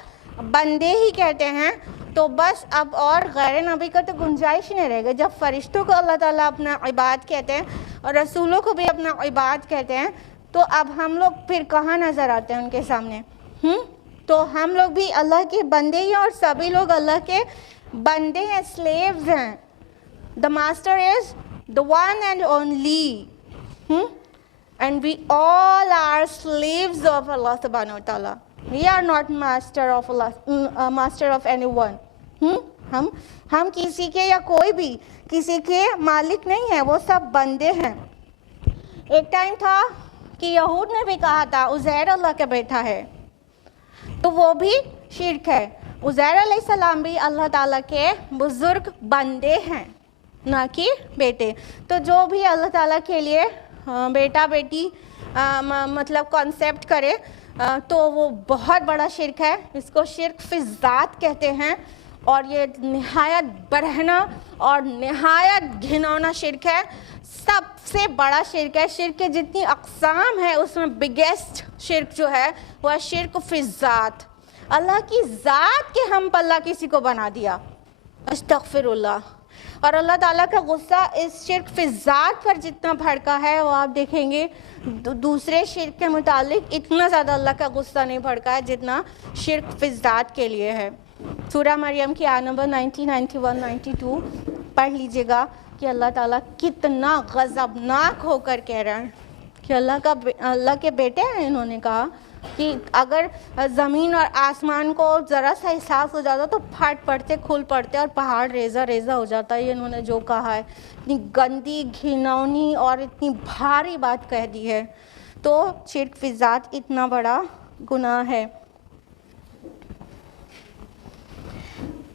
بندے ہی کہتے ہیں تو بس اب اور غیر نبی کا تو گنجائش نہیں رہے گا. جب فرشتوں کو اللہ تعالیٰ اپنا عباد کہتے ہیں اور رسولوں کو بھی اپنا عباد کہتے ہیں تو اب ہم لوگ پھر کہاں نظر آتے ہیں ان کے سامنے؟ تو ہم لوگ بھی اللہ کے بندے ہی، اور سبھی لوگ اللہ کے بندے ہیں، سلیوز ہیں. The master is the one and only. And we all are slaves of Allah subhanahu wa ta'ala. We are not master of Allah, master of anyone. ہم کسی کے یا کوئی بھی کسی کے مالک نہیں ہیں، وہ سب بندے ہیں. ایک ٹائم تھا کہ یہود نے بھی کہا تھا عزیر اللہ کا بیٹا ہے، تو وہ بھی شرک ہے. عزیر علیہ السلام بھی اللہ تعالیٰ کے بزرگ بندے ہیں، نہ کہ بیٹے. تو جو بھی اللہ تعالیٰ کے لیے بیٹا بیٹی مطلب کانسیپٹ کرے تو وہ بہت بڑا شرک ہے. اس کو شرک فی الذات کہتے ہیں، اور یہ نہایت برہنہ اور نہایت گھنونا شرک ہے. سب سے بڑا شرک ہے. شرک کے جتنی اقسام ہے اس میں بگیسٹ شرک جو ہے وہ ہے شرک فی الذات. اللہ کی ذات کے ہم پلہ کسی کو بنا دیا. استغفر اللہ. اور اللہ تعالیٰ کا غصہ اس شرک فی الذات پر جتنا بھڑکا ہے وہ آپ دیکھیں گے دوسرے شرک کے متعلق اتنا زیادہ اللہ کا غصہ نہیں بھڑکا ہے جتنا شرک فی الذات کے لیے ہے. سورہ مریم کی آیت نمبر 90, 91, 92 پڑھ لیجئے گا کہ اللہ تعالیٰ کتنا غضبناک ہو کر کہہ رہا ہے کہ اللہ کے بیٹے ہیں. انہوں نے کہا کہ اگر زمین اور آسمان کو ذرا سا احساس ہو جاتا تو پھٹ پڑتے, کھل پڑتے اور پہاڑ ریزہ ریزہ ہو جاتا. یہ انہوں نے جو کہا ہے اتنی گندی, گھناؤنی اور اتنی بھاری بات کہہ دی ہے. تو شرک فی ذات اتنا بڑا گناہ ہے.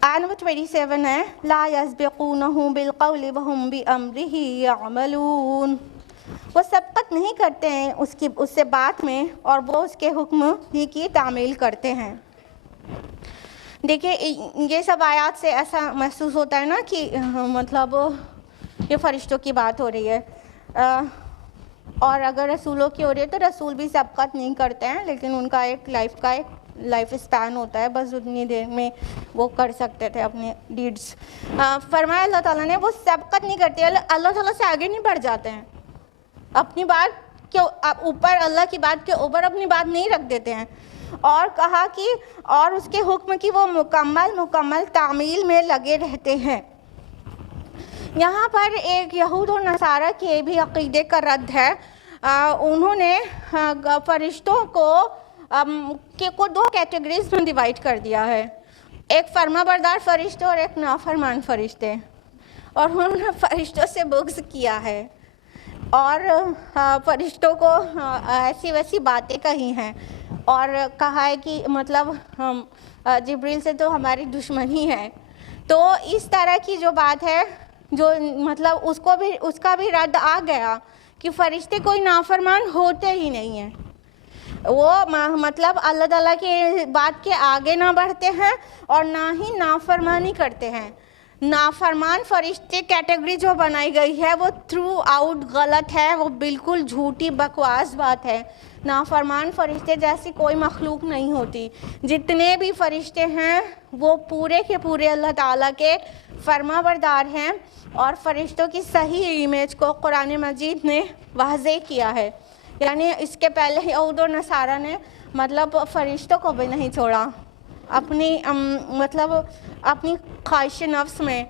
آیت نمبر 27 ہے لا یسبقونہ بالقول وہم بامرہ یعملون. وہ سبقت نہیں کرتے ہیں اس سے بات میں اور وہ اس کے حکم ہی کی تعمیل کرتے ہیں. دیکھیں یہ سب آیات سے ایسا محسوس ہوتا ہے نا کہ مطلب یہ فرشتوں کی بات ہو رہی ہے, اور اگر رسولوں کی ہو رہی ہے تو رسول بھی سبقت نہیں کرتے ہیں, لیکن ان کا ایک لائف اسپین ہوتا ہے, بس اتنی دیر میں وہ کر سکتے تھے اپنے ڈیڈز. فرمایا اللہ تعالیٰ نے وہ سبقت نہیں کرتے, اللہ تعالیٰ سے آگے نہیں بڑھ جاتے ہیں, اپنی بات کے اوپر, اللہ کی بات کے اوپر اپنی بات نہیں رکھ دیتے ہیں. اور کہا کہ اور اس کے حکم کی وہ مکمل تعمیل میں لگے رہتے ہیں. یہاں پر ایک یہود و نصارہ کے بھی عقیدے کا رد ہے. انہوں نے فرشتوں کو دو کیٹیگریز میں ڈیوائڈ کر دیا ہے, ایک فرما بردار فرشتے اور ایک نافرمان فرشتے. اور انہوں نے فرشتوں سے بغض کیا ہے اور فرشتوں کو ایسی ویسی باتیں کہی ہیں اور کہا ہے کہ مطلب جبریل سے تو ہماری دشمنی ہے. تو اس طرح کی جو بات ہے جو مطلب اس کا بھی رد آ گیا کہ فرشتے کوئی نافرمان ہوتے ہی نہیں ہیں. وہ مطلب اللہ تعالیٰ کی بات کے آگے نہ بڑھتے ہیں اور نہ ہی نافرمانی کرتے ہیں. نافرمان فرشتے کیٹیگری جو بنائی گئی ہے وہ تھرو آؤٹ غلط ہے, وہ بالکل جھوٹی بکواس بات ہے. نافرمان فرشتے جیسی کوئی مخلوق نہیں ہوتی. جتنے بھی فرشتے ہیں وہ پورے کے پورے اللہ تعالیٰ کے فرما بردار ہیں, اور فرشتوں کی صحیح امیج کو قرآن مجید نے واضح کیا ہے. یعنی اس کے پہلے یہود و نصارہ نے مطلب فرشتوں کو بھی نہیں چھوڑا اپنی اپنی خواہش نفس میں,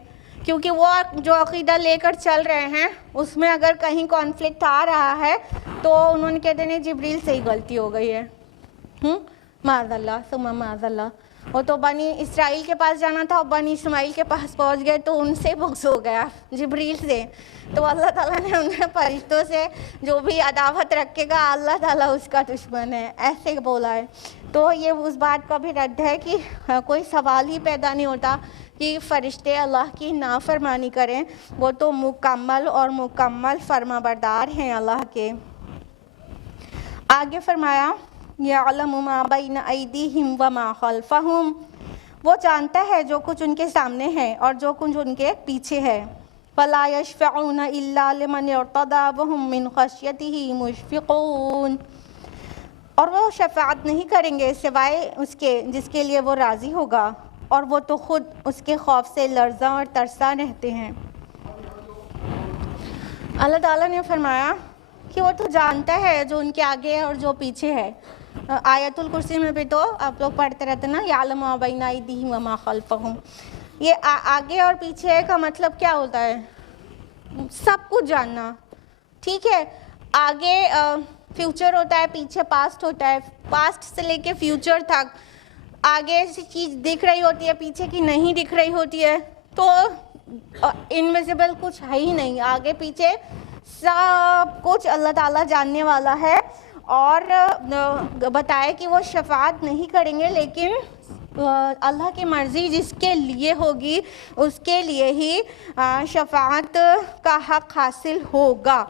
کیونکہ وہ جو عقیدہ لے کر چل رہے ہیں اس میں اگر کہیں کانفلکٹ آ رہا ہے تو انہوں نے کہتے ہیں جبریل سے ہی غلطی ہو گئی ہے. معاذ اللہ ثم معاذ اللہ. وہ تو بنی اسرائیل کے پاس جانا تھا, بنی اسماعیل کے پاس پہنچ گئے تو ان سے بغض ہو گیا جبریل سے. تو اللہ تعالیٰ نے انہیں فرشتوں سے جو بھی عداوت رکھے گا اللہ تعالیٰ اس کا دشمن ہے, ایسے بولا ہے. تو یہ اس بات کا بھی رد ہے کہ کوئی سوال ہی پیدا نہیں ہوتا کہ فرشتے اللہ کی نافرمانی کریں, وہ تو مکمل فرما بردار ہیں اللہ کے. آگے فرمایا یعلم ما بین ایدیہم وما خلفہم, وہ جانتا ہے جو کچھ ان کے سامنے ہے اور جو کچھ ان کے پیچھے ہے. فلا یشفعون الا لمن ارتضی وہم من خشیتہ مشفقون, اور وہ شفاعت نہیں کریں گے سوائے اس کے جس کے لیے وہ راضی ہوگا, اور وہ تو خود اس کے خوف سے لرزاں اور ترساں رہتے ہیں. اللہ تعالیٰ نے فرمایا کہ وہ تو جانتا ہے جو ان کے آگے اور جو پیچھے ہے. آیت الکرسی میں بھی تو آپ لوگ پڑھتے رہتے نا یعلم ما بین ایدیہم وما خلفہم. یہ آگے اور پیچھے کا مطلب کیا ہوتا ہے؟ سب کچھ جاننا. ٹھیک ہے, آگے فیوچر ہوتا ہے, پیچھے پاسٹ ہوتا ہے, پاسٹ سے لے کے فیوچر تک آگے سے چیز دکھ رہی ہوتی ہے, پیچھے کی نہیں دکھ رہی ہوتی ہے. تو انویزیبل کچھ ہے ہی نہیں, آگے پیچھے سب کچھ اللہ تعالیٰ جاننے والا ہے. اور بتائے کہ وہ شفاعت نہیں کریں گے, لیکن اللہ کی مرضی جس کے لیے ہوگی اس کے لیے ہی شفاعت کا حق حاصل ہوگا.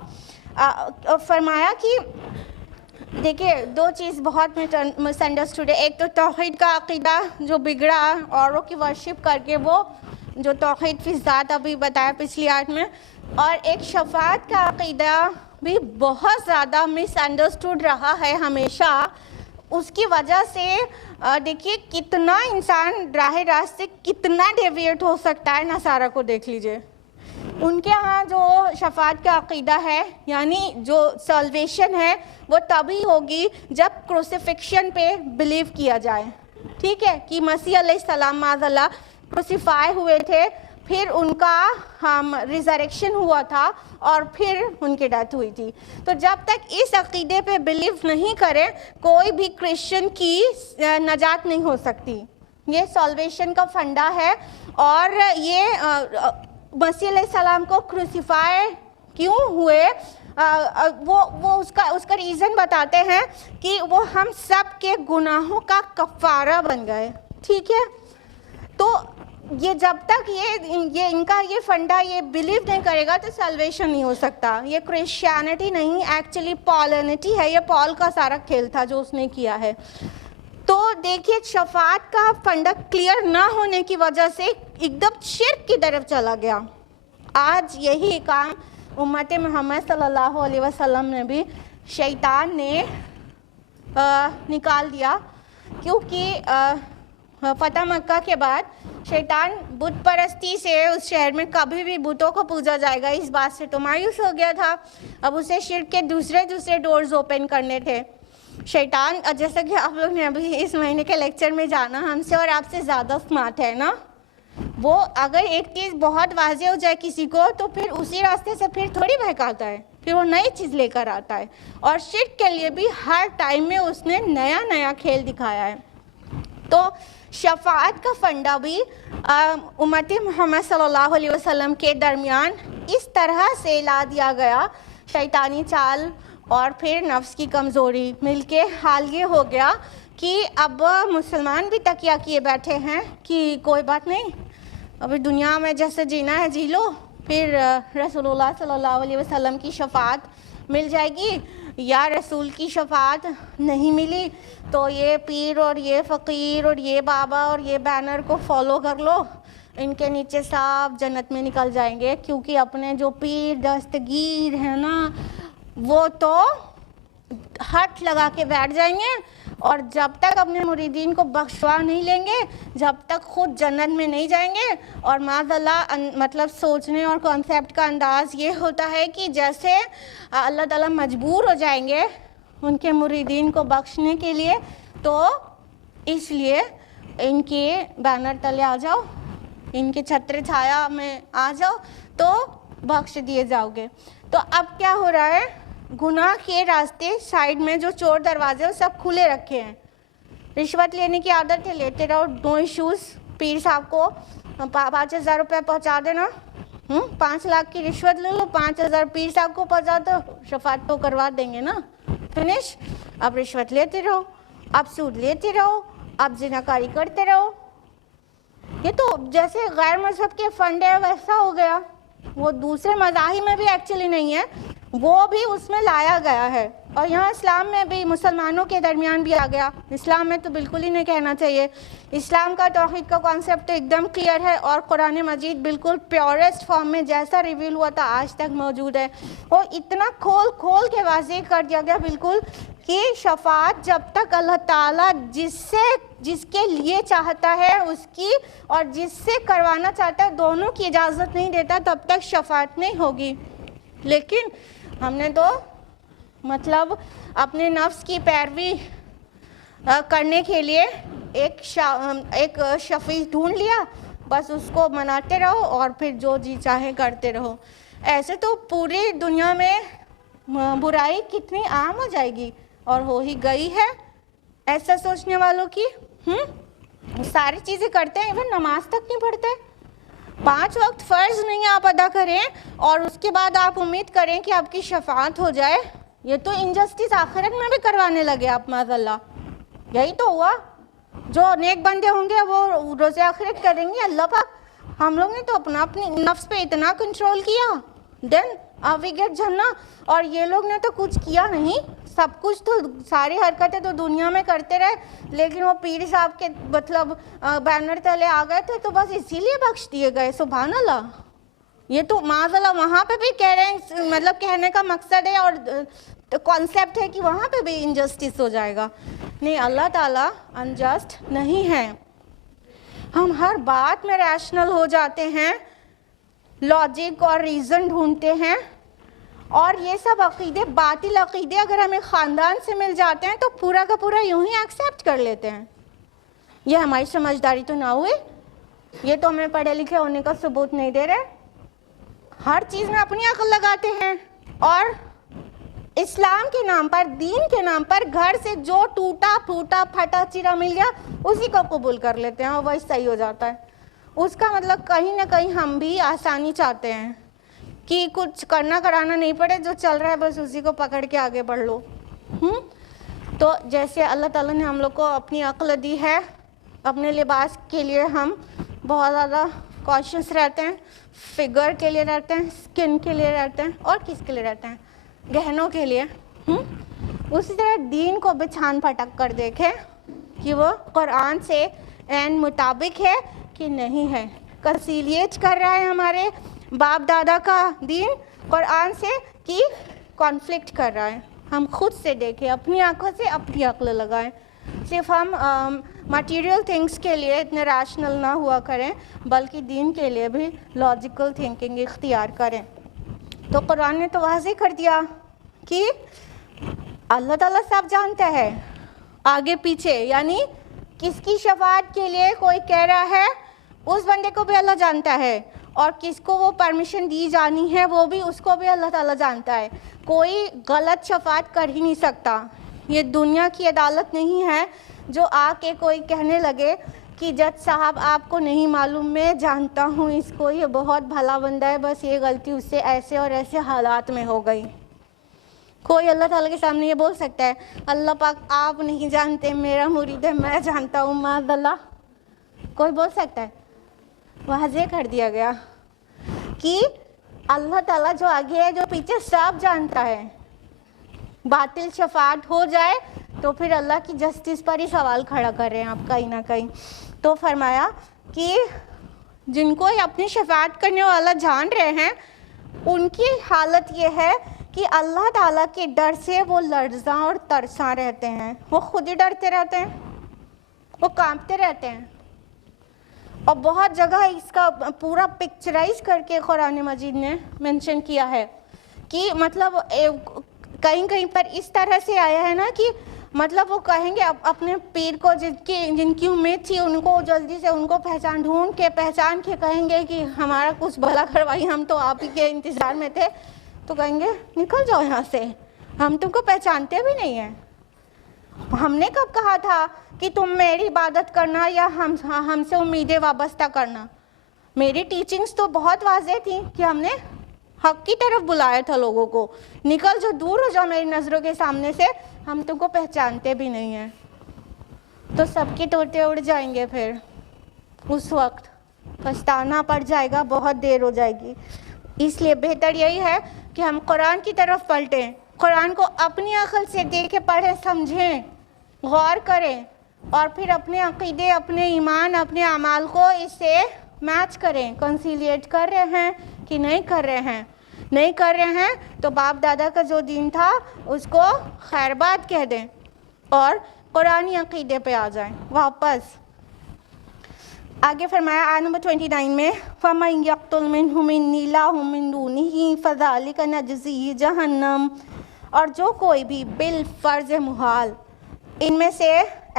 فرمایا کہ دیکھیں دو چیز بہت مس انڈرسٹوڈ ہے. ایک تو توحید کا عقیدہ جو بگڑا اوروں کی ورشپ کر کے, وہ جو توحید فی ذات ابھی بتایا پچھلی آیت میں, اور ایک شفاعت کا عقیدہ بھی بہت زیادہ مس انڈرسٹوڈ رہا ہے ہمیشہ. اس کی وجہ سے دیکھیے کتنا انسان راہ راست سے کتنا ڈیویٹ ہو سکتا ہے. نصارہ کو دیکھ لیجئے, ان کے ہاں جو شفاعت کا عقیدہ ہے, یعنی جو سلویشن ہے وہ تبھی ہوگی جب کروسیفکشن پہ بلیو کیا جائے. ٹھیک ہے, کہ مسیح علیہ السلام معاذ اللہ کروسیفائی ہوئے تھے, پھر ان کا ریزریکشن ہوا تھا اور پھر ان کی ڈیتھ ہوئی تھی. تو جب تک اس عقیدے پہ بلیو نہیں کرے کوئی بھی کرسچن کی نجات نہیں ہو سکتی. یہ سالویشن کا فنڈا ہے. اور یہ مسیح علیہ السلام کو کروسیفائی کیوں ہوئے, وہ اس کا ریزن بتاتے ہیں کہ وہ ہم سب کے گناہوں کا کفارہ بن گئے. ٹھیک ہے, تو یہ جب تک یہ ان کا یہ فنڈا یہ بلیو نہیں کرے گا تو سیلویشن نہیں ہو سکتا. یہ کرسچینٹی نہیں, ایکچولی پالینٹی ہے. یہ پال کا سارا کھیل تھا جو اس نے کیا ہے. تو دیکھیے شفاعت کا فنڈا کلیئر نہ ہونے کی وجہ سے ایک دم شرک کی طرف چلا گیا. آج یہی کام امت محمد صلی اللہ علیہ وسلم نے بھی شیطان نے نکال دیا. کیونکہ فتح مکہ کے بعد شیطان بت پرستی سے اس شہر میں کبھی بھی بتوں کو پوجا جائے گا اس بات سے تو مایوس ہو گیا تھا. اب اسے شرک کے دوسرے ڈورز اوپن کرنے تھے. شیطان جیسا کہ آپ لوگ نے ابھی اس مہینے کے لیکچر میں جانا, ہم سے اور آپ سے زیادہ اسمارٹ ہے نا. وہ اگر ایک چیز بہت واضح ہو جائے کسی کو تو پھر اسی راستے سے پھر تھوڑی بہکاتا ہے, پھر وہ نئی چیز لے کر آتا ہے. اور شرک کے لیے بھی ہر ٹائم میں اس نے نیا کھیل دکھایا ہے. تو شفاعت کا فنڈا بھی امت محمد صلی اللہ علیہ وسلم کے درمیان اس طرح سے لا دیا گیا. شیطانی چال اور پھر نفس کی کمزوری مل کے حال یہ ہو گیا کہ اب مسلمان بھی تکیہ کیے بیٹھے ہیں کہ کوئی بات نہیں, ابھی دنیا میں جیسے جینا ہے جی لو, پھر رسول اللہ صلی اللہ علیہ وسلم کی شفاعت مل جائے گی, یا رسول کی شفاعت نہیں ملی تو یہ پیر اور یہ فقیر اور یہ بابا اور یہ بینر کو فالو کر لو, ان کے نیچے صاحب جنت میں نکل جائیں گے. کیونکہ اپنے جو پیر دستگیر ہیں نا وہ تو ہاتھ لگا کے بیٹھ جائیں گے, اور جب تک اپنے مریدین کو بخشوا نہیں لیں گے, جب تک خود جنت میں نہیں جائیں گے. اور معاذ اللہ مطلب سوچنے اور کانسیپٹ کا انداز یہ ہوتا ہے کہ جیسے اللہ تعالیٰ مجبور ہو جائیں گے ان کے مریدین کو بخشنے کے لیے, تو اس لیے ان کے بینر تلے آ جاؤ, ان کے چھتر چھایا میں آ جاؤ تو بخش دیے جاؤ گے. تو اب کیا ہو رہا ہے, گناہ کے راستے سائیڈ میں جو چور دروازے وہ سب کھلے رکھے ہیں. رشوت لینے کی عادت ہے, لیتے رہو, نو ایشوز. پیر صاحب کو 5,000 روپے پہنچا دینا, 5 لاکھ کی رشوت لے لو, 5,000 پیر صاحب کو پہنچا دو, شفاعت تو کروا دیں گے نا, فنش. اب رشوت لیتے رہو, اب سود لیتے رہو, اب زناکاری کرتے رہو. یہ تو جیسے غیر مذہب کے فنڈ ہے ویسا ہو گیا. وہ دوسرے مذاہب میں بھی ایکچولی نہیں ہے, وہ بھی اس میں لایا گیا ہے. اور یہاں اسلام میں بھی مسلمانوں کے درمیان بھی آ گیا. اسلام میں تو بالکل ہی نہیں کہنا چاہیے. اسلام کا توحید کا کانسیپٹ ایک دم کلیئر ہے, اور قرآن مجید بالکل پیورسٹ فارم میں جیسا ریویل ہوا تھا آج تک موجود ہے. وہ اتنا کھول کے واضح کر دیا گیا بالکل کہ شفاعت جب تک اللہ تعالیٰ جس کے لیے چاہتا ہے اس کی, اور جس سے کروانا چاہتا ہے دونوں کی اجازت نہیں دیتا, تب تک شفاعت نہیں ہوگی. لیکن ہم نے تو مطلب اپنے نفس کی پیروی کرنے کے لیے ایک شفیع ڈھونڈ لیا, بس اس کو مناتے رہو اور پھر جو جی چاہے کرتے رہو. ایسے تو پوری دنیا میں برائی کتنی عام ہو جائے گی, اور ہو ہی گئی ہے ایسا سوچنے والوں کی. ساری چیزیں کرتے ہیں, ایون نماز تک نہیں پڑھتے. 5 وقت فرض نہیں آپ ادا کریں اور اس کے بعد آپ امید کریں کہ آپ کی شفاعت ہو جائے. یہ تو انجسٹس آخرت میں بھی کروانے لگے آپ معاذ اللہ. یہی تو ہوا, جو نیک بندے ہوں گے وہ روز آخرت کریں گے. اللہ پاک ہم لوگ نے تو اپنی نفس پہ اتنا کنٹرول کیا, دین وی گیٹ جنہ. اور یہ لوگ نے تو کچھ کیا نہیں, سب کچھ تو ساری حرکتیں تو دنیا میں کرتے رہے, لیکن وہ پیر صاحب کے مطلب بینر تلے آ گئے تھے تو بس اسی لیے بخش دیے گئے. سبحان اللہ. یہ تو معاذ اللہ وہاں پہ بھی کہہ رہے ہیں, مطلب کہنے کا مقصد ہے اور کانسیپٹ ہے کہ وہاں پہ بھی انجسٹس ہو جائے گا. نہیں, اللہ تعالیٰ انجسٹ نہیں ہے. ہم ہر بات میں ریشنل ہو جاتے ہیں, لاجک اور ریزن ڈھونڈتے ہیں, اور یہ سب عقیدے, باطل عقیدے اگر ہمیں خاندان سے مل جاتے ہیں تو پورا کا پورا یوں ہی ایکسیپٹ کر لیتے ہیں. یہ ہماری سمجھداری تو نہ ہوئی, یہ تو ہمیں پڑھے لکھے ہونے کا ثبوت نہیں دے رہے. ہر چیز میں اپنی عقل لگاتے ہیں, اور اسلام کے نام پر, دین کے نام پر گھر سے جو ٹوٹا پھوٹا پھٹا چیرا مل گیا اسی کو قبول کر لیتے ہیں اور وہی صحیح ہو جاتا ہے. اس کا مطلب کہیں نہ کہیں ہم بھی آسانی چاہتے ہیں کہ کچھ کرنا کرانا نہیں پڑے, جو چل رہا ہے بس اسی کو پکڑ کے آگے بڑھ لو. تو جیسے اللہ تعالیٰ نے ہم لوگ کو اپنی عقل دی ہے, اپنے لباس کے لیے ہم بہت زیادہ کاشیس رہتے ہیں, فگر کے لیے رہتے ہیں, اسکن کے لیے رہتے ہیں, اور کس کے لیے رہتے ہیں, گہنوں کے لیے. اسی طرح دین کو بھی چھان پھٹک کر دیکھیں کہ وہ قرآن سے عین مطابق ہے کہ نہیں ہے. کنسیلیٹ کر رہا ہے ہمارے باپ دادا کا دین قرآن سے کہ کانفلکٹ کر رہا ہے. ہم خود سے دیکھیں, اپنی آنکھوں سے اپنی عقل لگائیں. صرف ہم مٹیریل تھنگس کے لیے اتنے ریشنل نہ ہوا کریں, بلکہ دین کے لیے بھی لاجیکل تھنکنگ اختیار کریں. تو قرآن نے تو واضح کر دیا کہ اللہ تعالیٰ سب جانتا ہے آگے پیچھے, یعنی کس کی شفاعت کے لیے کوئی کہہ رہا ہے اس بندے کو بھی اللہ جانتا ہے, اور کس کو وہ پرمیشن دی جانی ہے وہ بھی اس کو بھی اللہ تعالیٰ جانتا ہے. کوئی غلط شفاعت کر ہی نہیں سکتا. یہ دنیا کی عدالت نہیں ہے جو آ کے کوئی کہنے لگے کہ جج صاحب آپ کو نہیں معلوم, میں جانتا ہوں اس کو, یہ بہت بھلا بندہ ہے, بس یہ غلطی اس سے ایسے اور ایسے حالات میں ہو گئی. کوئی اللہ تعالیٰ کے سامنے یہ بول سکتا ہے اللہ پاک آپ نہیں جانتے, میرا مرید ہے, میں جانتا ہوں, معاذ اللہ؟ کوئی بول سکتا ہے؟ واضح کر دیا گیا کہ اللہ تعالیٰ جو آگے ہے جو پیچھے سب جانتا ہے. باطل شفاعت ہو جائے تو پھر اللہ کی جسٹس پر ہی سوال کھڑا کر رہے ہیں آپ کہیں نہ کہیں. تو فرمایا کہ جن کو اپنی شفاعت کرنے والا جان رہے ہیں ان کی حالت یہ ہے کہ اللہ تعالیٰ کے ڈر سے وہ لرزاں اور ترساں رہتے ہیں. وہ خود ہی ڈرتے رہتے ہیں, وہ کانپتے رہتے ہیں. اور بہت جگہ اس کا پورا پکچرائز کر کے قرآن مجید نے منشن کیا ہے کہ مطلب کہیں کہیں پر اس طرح سے آیا ہے نا کہ مطلب وہ کہیں گے اپنے پیر کو جن کی امید تھی ان کو جلدی سے ان کو ڈھونڈ کے پہچان کے کہیں گے کہ ہمارا کچھ بھلا کروائی, ہم تو آپ ہی کے انتظار میں تھے. تو کہیں گے نکل جاؤ یہاں سے, ہم تم کو پہچانتے بھی نہیں ہیں. ہم نے کب کہا تھا کہ تم میری عبادت کرنا یا ہم سے امیدیں وابستہ کرنا؟ میری ٹیچنگز تو بہت واضح تھیں کہ ہم نے حق کی طرف بلایا تھا لوگوں کو, نکل جو, دور ہو جاؤ میری نظروں کے سامنے سے, ہم تم کو پہچانتے بھی نہیں ہیں. تو سب کے طوطے اڑ جائیں گے, پھر اس وقت پچھتانا پڑ جائے گا, بہت دیر ہو جائے گی. اس لیے بہتر یہی ہے کہ ہم قرآن کی طرف پلٹیں, قرآن کو اپنی عقل سے دیکھ کے پڑھیں, سمجھیں, غور کریں, اور پھر اپنے عقیدے, اپنے ایمان, اپنے اعمال کو اس سے میچ کریں. کنسیلیٹ کر رہے ہیں کہ نہیں کر رہے ہیں؟ نہیں کر رہے ہیں تو باپ دادا کا جو دین تھا اس کو خیر بات کہہ دیں اور قرآنی عقیدے پہ آ جائیں واپس. آگے فرمایا آیت نمبر 29 میں فَمَن يَقْتُلْ مِنْهُمْ إِنِّي لَهُ مِنْ دُونِهِ فَذَلِكَ نَجْزِيهِ جَهَنَّمَ, اور جو کوئی بھی بالفرض محال ان میں سے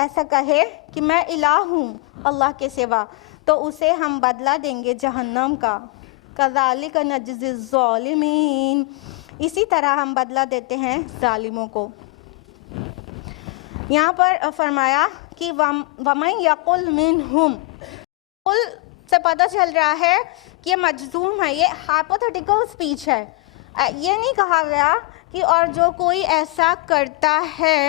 ایسا کہے کہ میں الہ ہوں اللہ کے سوا, تو اسے ہم بدلہ دیں گے جہنم کا. كَذَلِكَ نَجْزِي الظَّالِمِينَ, اسی طرح ہم بدلہ دیتے ہیں ظالموں کو. یہاں پر فرمایا کہ وَمَن يَقُلْ مِنْهُمْ, قل سے پتہ چل رہا ہے کہ یہ مجزوم ہے, یہ ہائپوتھیٹیکل اسپیچ ہے. یہ نہیں کہا گیا کہ اور جو کوئی ایسا کرتا ہے,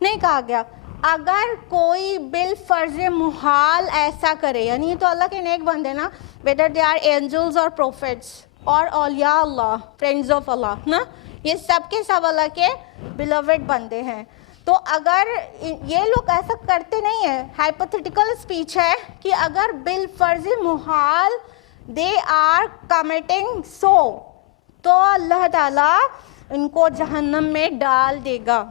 نہیں کہا گیا اگر کوئی بالفرض محال ایسا کرے, یعنی یہ تو اللہ کے نیک بندے نا, whether they are angels or prophets اور اولیاء اللہ, friends of اللہ نا, یہ سب کے سب اللہ کے beloved بندے ہیں. تو اگر یہ لوگ ایسا کرتے نہیں ہیں, ہائپوتھیٹیکل اسپیچ ہے کہ اگر بالفرض محال they are committing so, تو اللہ تعالیٰ ان کو جہنم میں ڈال دے گا.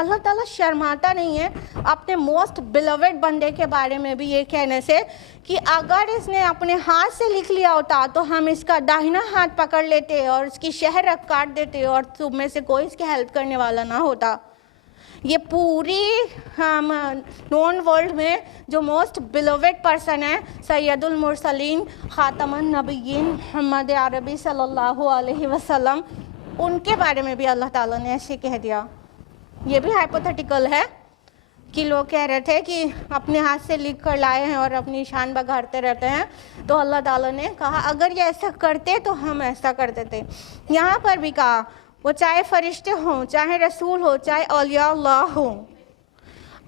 اللہ تعالیٰ شرماتا نہیں ہے اپنے موسٹ بلیوڈ بندے کے بارے میں بھی یہ کہنے سے کہ اگر اس نے اپنے ہاتھ سے لکھ لیا ہوتا تو ہم اس کا داہنا ہاتھ پکڑ لیتے اور اس کی شہرت کاٹ دیتے اور تم میں سے کوئی اس کی ہیلپ کرنے والا نہ ہوتا. یہ پوری نون ورلڈ میں جو موسٹ بلیوڈ پرسن ہے سید المرسلین خاتم النبیین محمد عربی صلی اللہ علیہ وسلم، ان کے بارے میں بھی اللہ تعالیٰ نے ایسے کہہ دیا. یہ بھی ہائپوتھیٹیکل ہے کہ لوگ کہہ رہے تھے کہ اپنے ہاتھ سے لکھ کر لائے ہیں اور اپنی شان بگاڑتے رہتے ہیں، تو اللہ تعالیٰ نے کہا اگر یہ ایسا کرتے تو ہم ایسا کرتے تھے. یہاں پر بھی کہا وہ چاہے فرشتے ہوں، چاہے رسول ہو، چاہے اولیاء اللہ ہوں،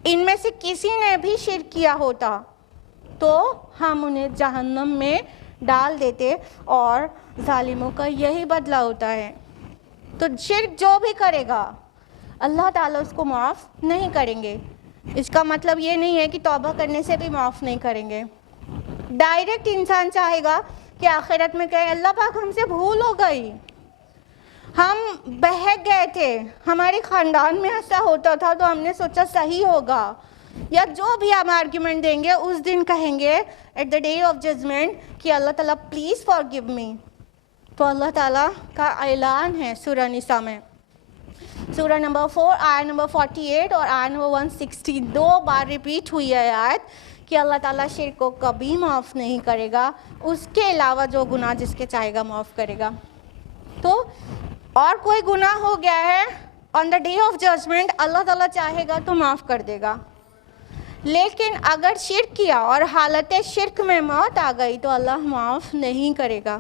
ان میں سے کسی نے بھی شرک کیا ہوتا تو ہم انہیں جہنم میں ڈال دیتے، اور ظالموں کا یہی بدلہ ہوتا ہے. تو شرک جو بھی کرے گا اللہ تعالیٰ اس کو معاف نہیں کریں گے. اس کا مطلب یہ نہیں ہے کہ توبہ کرنے سے بھی معاف نہیں کریں گے. ڈائریکٹ انسان چاہے گا کہ آخرت میں کہے اللہ پاک ہم سے بھول ہو گئی، ہم بہک گئے تھے، ہمارے خاندان میں ایسا ہوتا تھا تو ہم نے سوچا صحیح ہوگا، یا جو بھی ہم آرگیومنٹ دیں گے اس دن کہیں گے at the day of judgment کہ اللہ تعالیٰ پلیز فارگیو می. تو اللہ تعالیٰ کا اعلان ہے سورہ نساء میں، سورہ نمبر 4 آیت نمبر 48 اور آیت نمبر 160 دو بار ریپیٹ ہوئی ہے آیت کہ اللہ تعالیٰ شرک کو کبھی معاف نہیں کرے گا، اس کے علاوہ جو گناہ جس کے چاہے گا معاف کرے گا. تو اور کوئی گناہ ہو گیا ہے آن دا ڈے آف ججمنٹ اللہ تعالیٰ چاہے گا تو معاف کر دے گا، لیکن اگر شرک کیا اور حالت شرک میں موت آ گئی تو اللہ معاف نہیں کرے گا.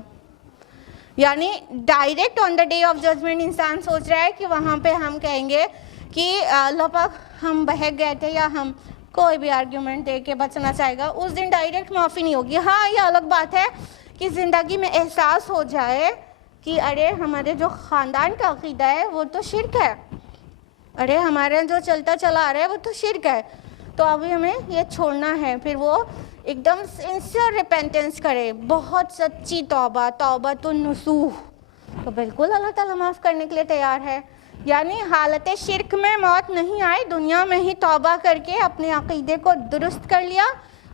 یعنی direct on the day of judgment انسان سوچ رہا ہے کہ وہاں پہ ہم کہیں گے کہ اللہ پاک ہم بہک گئے تھے، یا ہم کوئی بھی آرگیومنٹ دے کے بچنا چاہے گا، اس دن ڈائریکٹ معافی نہیں ہوگی. ہاں یہ الگ بات ہے کہ زندگی میں احساس ہو جائے کہ ارے ہمارے جو خاندان کا عقیدہ ہے وہ تو شرک ہے، ارے ہمارے جو چلتا چلا آ رہا ہے وہ تو شرک ہے، تو ابھی ہمیں یہ چھوڑنا ہے. پھر وہ ایک دم سنسیئر ریپینٹنس کرے، بہت سچی توبہ، توبۃ النصوح، تو بالکل اللہ تعالیٰ معاف کرنے کے لیے تیار ہے. یعنی حالت شرک میں موت نہیں آئی، دنیا میں ہی توبہ کر کے اپنے عقیدے کو درست کر لیا،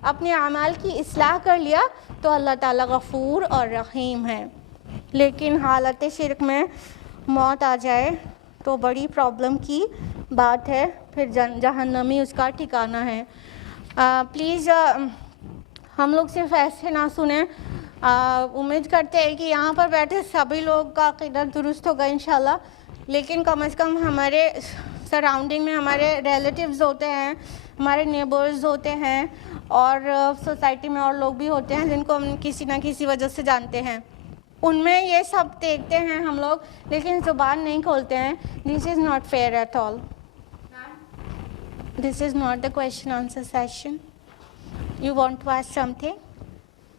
اپنے اعمال کی اصلاح کر لیا، تو اللہ تعالیٰ غفور اور رحیم ہے. لیکن حالت شرک میں موت آ جائے تو بڑی پرابلم کی بات ہے، پھر جہنمی اس کا ٹھکانہ ہے. پلیز ہم لوگ صرف ایسے نہ سنیں، امید کرتے ہیں کہ یہاں پر بیٹھے سبھی لوگ کا عقیدہ درست ہوگا انشاءاللہ، لیکن کم از کم ہمارے سراؤنڈنگ میں ہمارے ریلیٹیوز ہوتے ہیں، ہمارے نیبرز ہوتے ہیں، اور سوسائٹی میں اور لوگ بھی ہوتے ہیں جن کو ہم کسی نہ کسی وجہ سے جانتے ہیں، ان میں یہ سب دیکھتے ہیں ہم لوگ لیکن زبان نہیں کھولتے ہیں. This is not fair at all. This is not the question answer session. You want to ask something?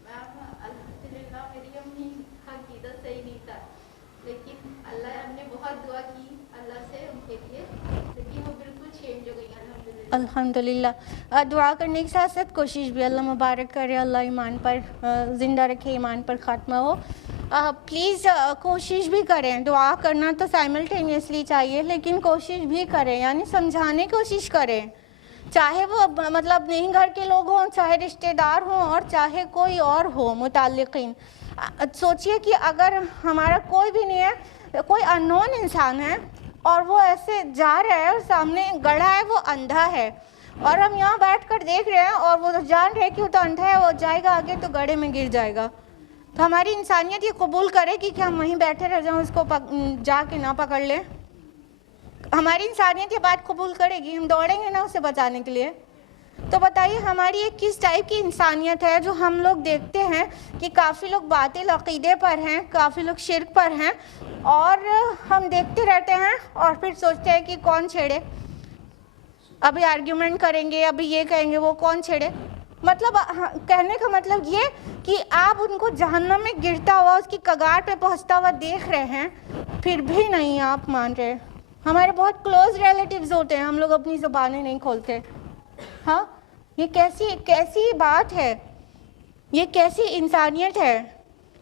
الحمدللہ میری امی عقیدہ صحیح نہیں تھا، لیکن اللہ ہم نے بہت دعا کی اللہ سے ان کے لیے، لیکن وہ بالکل چینج ہو گئی الحمدللہ. الحمدللہ. دعا کرنے کے ساتھ ساتھ کوشش بھی، اللہ مبارک کرے، اللہ ایمان پر زندہ رکھے، ایمان پر خاتمہ ہو. پلیز کوشش بھی کریں. دعا کرنا تو سائملٹینیسلی چاہیے، لیکن کوشش بھی کریں، یعنی سمجھانے کی کوشش کریں، چاہے وہ مطلب نہیں گھر کے لوگ ہوں، چاہے رشتہ دار ہوں، اور چاہے کوئی اور ہو متعلقین. سوچئے کہ اگر ہمارا کوئی بھی نہیں ہے، کوئی اننون انسان ہے اور وہ ایسے جا رہا ہے اور سامنے گڑھا ہے، وہ اندھا ہے، اور ہم یہاں بیٹھ کر دیکھ رہے ہیں اور وہ جان رہے کہ وہ تو اندھا ہے، وہ جائے گا آگے تو گڑھے میں گر جائے گا، تو ہماری انسانیت یہ قبول کرے گی کہ ہم وہیں بیٹھے رہ جائیں، اس کو جا کے نہ پکڑ لیں؟ ہماری انسانیت یہ بات قبول کرے گی؟ ہم دوڑیں گے نا اسے بچانے کے لیے. تو بتائیے ہماری یہ کس ٹائپ کی انسانیت ہے جو ہم لوگ دیکھتے ہیں کہ کافی لوگ باطل عقیدے پر ہیں، کافی لوگ شرک پر ہیں، اور ہم دیکھتے رہتے ہیں اور پھر سوچتے ہیں کہ کون چھیڑے، ابھی آرگیومنٹ کریں گے، ابھی یہ کہیں گے، وہ کون چھیڑے. مطلب کہنے کا مطلب یہ کہ آپ ان کو جہنم میں گرتا ہوا، اس کی کگار پہ پہنچتا ہوا دیکھ رہے ہیں، پھر بھی نہیں آپ مان رہے. ہمارے بہت کلوز ریلیٹیوز ہوتے ہیں، ہم لوگ اپنی زبانیں نہیں کھولتے. ہاں یہ کیسی بات ہے، یہ کیسی انسانیت ہے.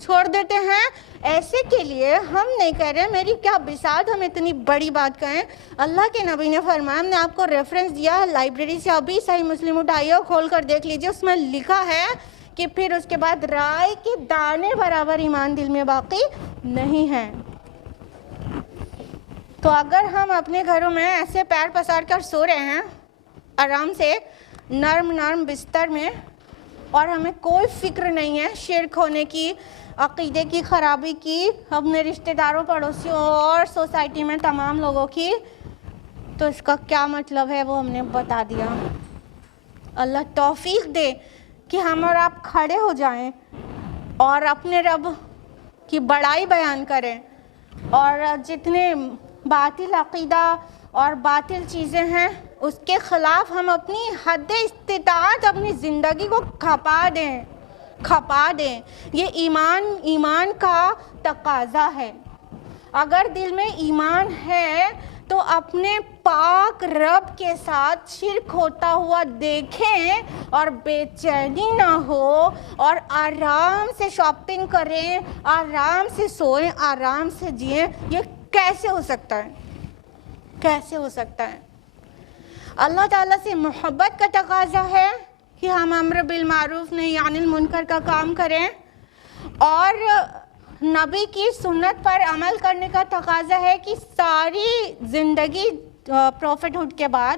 چھوڑ دیتے ہیں. ایسے کے لیے ہم نہیں کہہ رہے میری کیا بساط ہم اتنی بڑی بات کہیں. اللہ کے نبی نے فرمایا, ہم نے آپ کو ریفرنس دیا لائبریری سے, ابھی صحیح مسلم اٹھائیے اور کھول کر دیکھ لیجئے, اس میں لکھا ہے کہ پھر اس کے بعد رائے کے دانے برابر ایمان دل میں باقی نہیں ہے. تو اگر ہم اپنے گھروں میں ایسے پیر پسار کر سو رہے ہیں آرام سے نرم نرم بستر میں, اور ہمیں کوئی فکر نہیں ہے شرک ہونے کی, عقیدے کی خرابی کی, اپنے رشتہ داروں پڑوسیوں اور سوسائٹی میں تمام لوگوں کی, تو اس کا کیا مطلب ہے وہ ہم نے بتا دیا. اللہ توفیق دے کہ ہم اور آپ کھڑے ہو جائیں اور اپنے رب کی بڑائی بیان کریں, اور جتنے باطل عقیدہ اور باطل چیزیں ہیں اس کے خلاف ہم اپنی حد استطاعت اپنی زندگی کو کھپا دیں. یہ ایمان کا تقاضا ہے. اگر دل میں ایمان ہے تو اپنے پاک رب کے ساتھ شرک ہوتا ہوا دیکھیں اور بے چینی نہ ہو, اور آرام سے شاپنگ کریں, آرام سے سوئیں, آرام سے جئیں. یہ کیسے ہو سکتا ہے؟ کیسے ہو سکتا ہے؟ اللہ تعالیٰ سے محبت کا تقاضا ہے کہ ہم امر بالمعروف نہی عن المنکر کا کام کریں, اور نبی کی سنت پر عمل کرنے کا تقاضا ہے کہ ساری زندگی پروفٹ ہوڈ کے بعد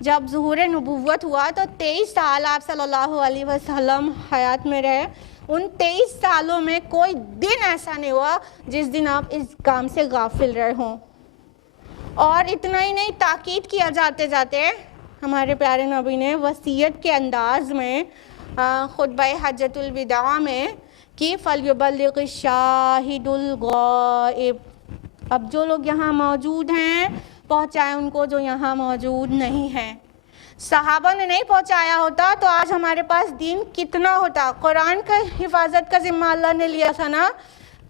جب ظہور نبوت ہوا تو 23 سال آپ صلی اللہ علیہ وسلم حیات میں رہے. ان 23 سالوں میں کوئی دن ایسا نہیں ہوا جس دن آپ اس کام سے غافل رہے ہوں. اور اتنا ہی نہیں, تاکید کیا جاتے جاتے ہمارے پیارے نبی نے وصیت کے انداز میں خطبہ حجۃ الوداع میں کہ فَلْيُبَلِّغِ الشَّاهِدُ الْغَائِبُ, اب جو لوگ یہاں موجود ہیں پہنچائیں ان کو جو یہاں موجود نہیں ہیں. صحابہ نے نہیں پہنچایا ہوتا تو آج ہمارے پاس دین کتنا ہوتا. قرآن کا حفاظت کا ذمہ اللہ نے لیا تھا نا.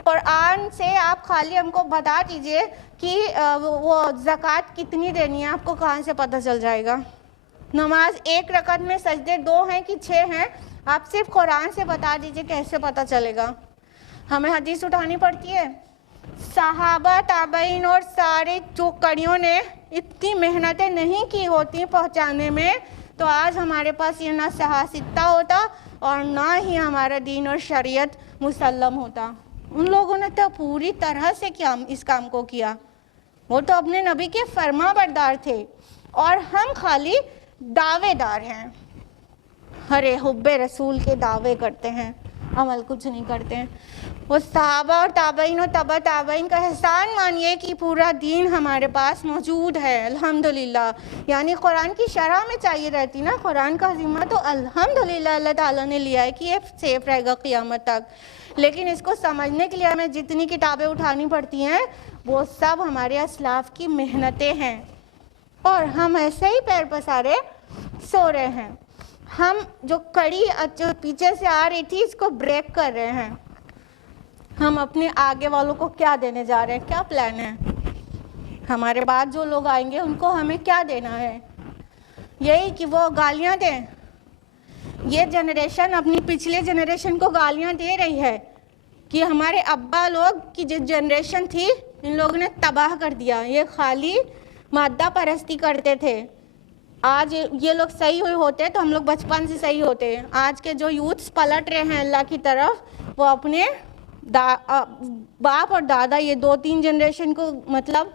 قرآن سے آپ خالی ہم کو بتا دیجئے کہ وہ زکوٰۃ کتنی دینی ہے, آپ کو کہاں سے پتہ چل جائے گا. نماز 1 رکعت میں سجدے 2 ہیں کہ 6 ہیں, آپ صرف قرآن سے بتا دیجئے کیسے پتہ چلے گا. ہمیں حدیث اٹھانی پڑتی ہے. صحابہ تابعین اور سارے جو کڑیوں نے اتنی محنتیں نہیں کی ہوتی پہنچانے میں, تو آج ہمارے پاس یہ نہ سیاستہ ہوتا اور نہ ہی ہمارا دین اور شریعت مسلم ہوتا. ان لوگوں نے تو پوری طرح سے اس کام کو کیا. وہ تو اپنے نبی کے فرما بردار تھے, اور ہم خالی دعوے دار ہیں. ہرے حب رسول کے دعوے کرتے ہیں, عمل کچھ نہیں کرتے ہیں. وہ صحابہ اور تابعین اور تبع تابعین کا احسان مانیے کہ پورا دین ہمارے پاس موجود ہے الحمدللہ. یعنی قرآن کی شرح میں چاہیے رہتی نا, قرآن کا ذمہ تو الحمدللہ اللہ تعالیٰ نے لیا ہے کہ یہ سیف رہے گا قیامت تک. لیکن اس کو سمجھنے کے لیے ہمیں جتنی کتابیں اٹھانی پڑتی ہیں وہ سب ہمارے اسلاف کی محنتیں ہیں, اور ہم ایسے ہی پیر پسارے سو رہے ہیں. ہم جو کڑی پیچھے سے آ رہی تھی اس کو بریک کر رہے ہیں. ہم اپنے آگے والوں کو کیا دینے جا رہے ہیں, کیا پلان ہے؟ ہمارے بعد جو لوگ آئیں گے ان کو ہمیں کیا دینا ہے؟ یہی کہ وہ گالیاں دیں. یہ جنریشن اپنی پچھلے جنریشن کو گالیاں دے رہی ہے کہ ہمارے ابا لوگ کی جو جنریشن تھی ان لوگوں نے تباہ کر دیا, یہ خالی مادہ پرستی کرتے تھے. آج یہ لوگ صحیح ہوئے ہوتے تو ہم لوگ بچپن سے صحیح ہوتے. آج کے جو یوتھس پلٹ رہے ہیں اللہ کی طرف, وہ اپنے باپ اور دادا یہ 2-3 جنریشن کو مطلب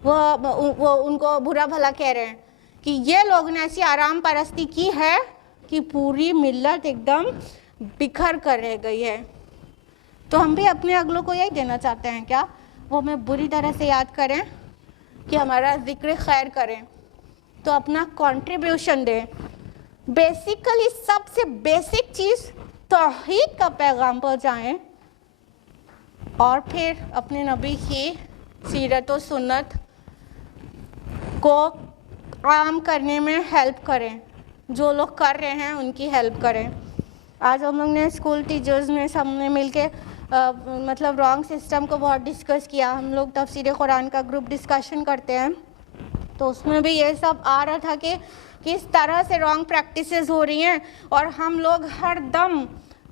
وہ ان کو برا بھلا کہہ رہے ہیں کہ یہ لوگوں نے ایسی آرام پرستی کی ہے کہ پوری ملت ایک دم بکھر کر رہ گئی ہے. تو ہم بھی اپنے اگلوں کو یہی دینا چاہتے ہیں کیا؟ وہ ہمیں بری طرح سے یاد کریں کہ ہمارا ذکر خیر کریں, تو اپنا کنٹریبیوشن دیں. بیسیکلی سب سے بیسک چیز توحید کا پیغام پہنچائیں, اور پھر اپنے نبی کی سیرت و سنت کو عام کرنے میں ہیلپ کریں. جو لوگ کر رہے ہیں ان کی ہیلپ کریں. آج ہم لوگ نے اسکول ٹیچرز میں سب نے مل کے مطلب رانگ سسٹم کو بہت ڈسکس کیا. ہم لوگ تفسیر قرآن کا گروپ ڈسکشن کرتے ہیں, تو اس میں بھی یہ سب آ رہا تھا کہ کس طرح سے رانگ پریکٹسز ہو رہی ہیں, اور ہم لوگ ہر دم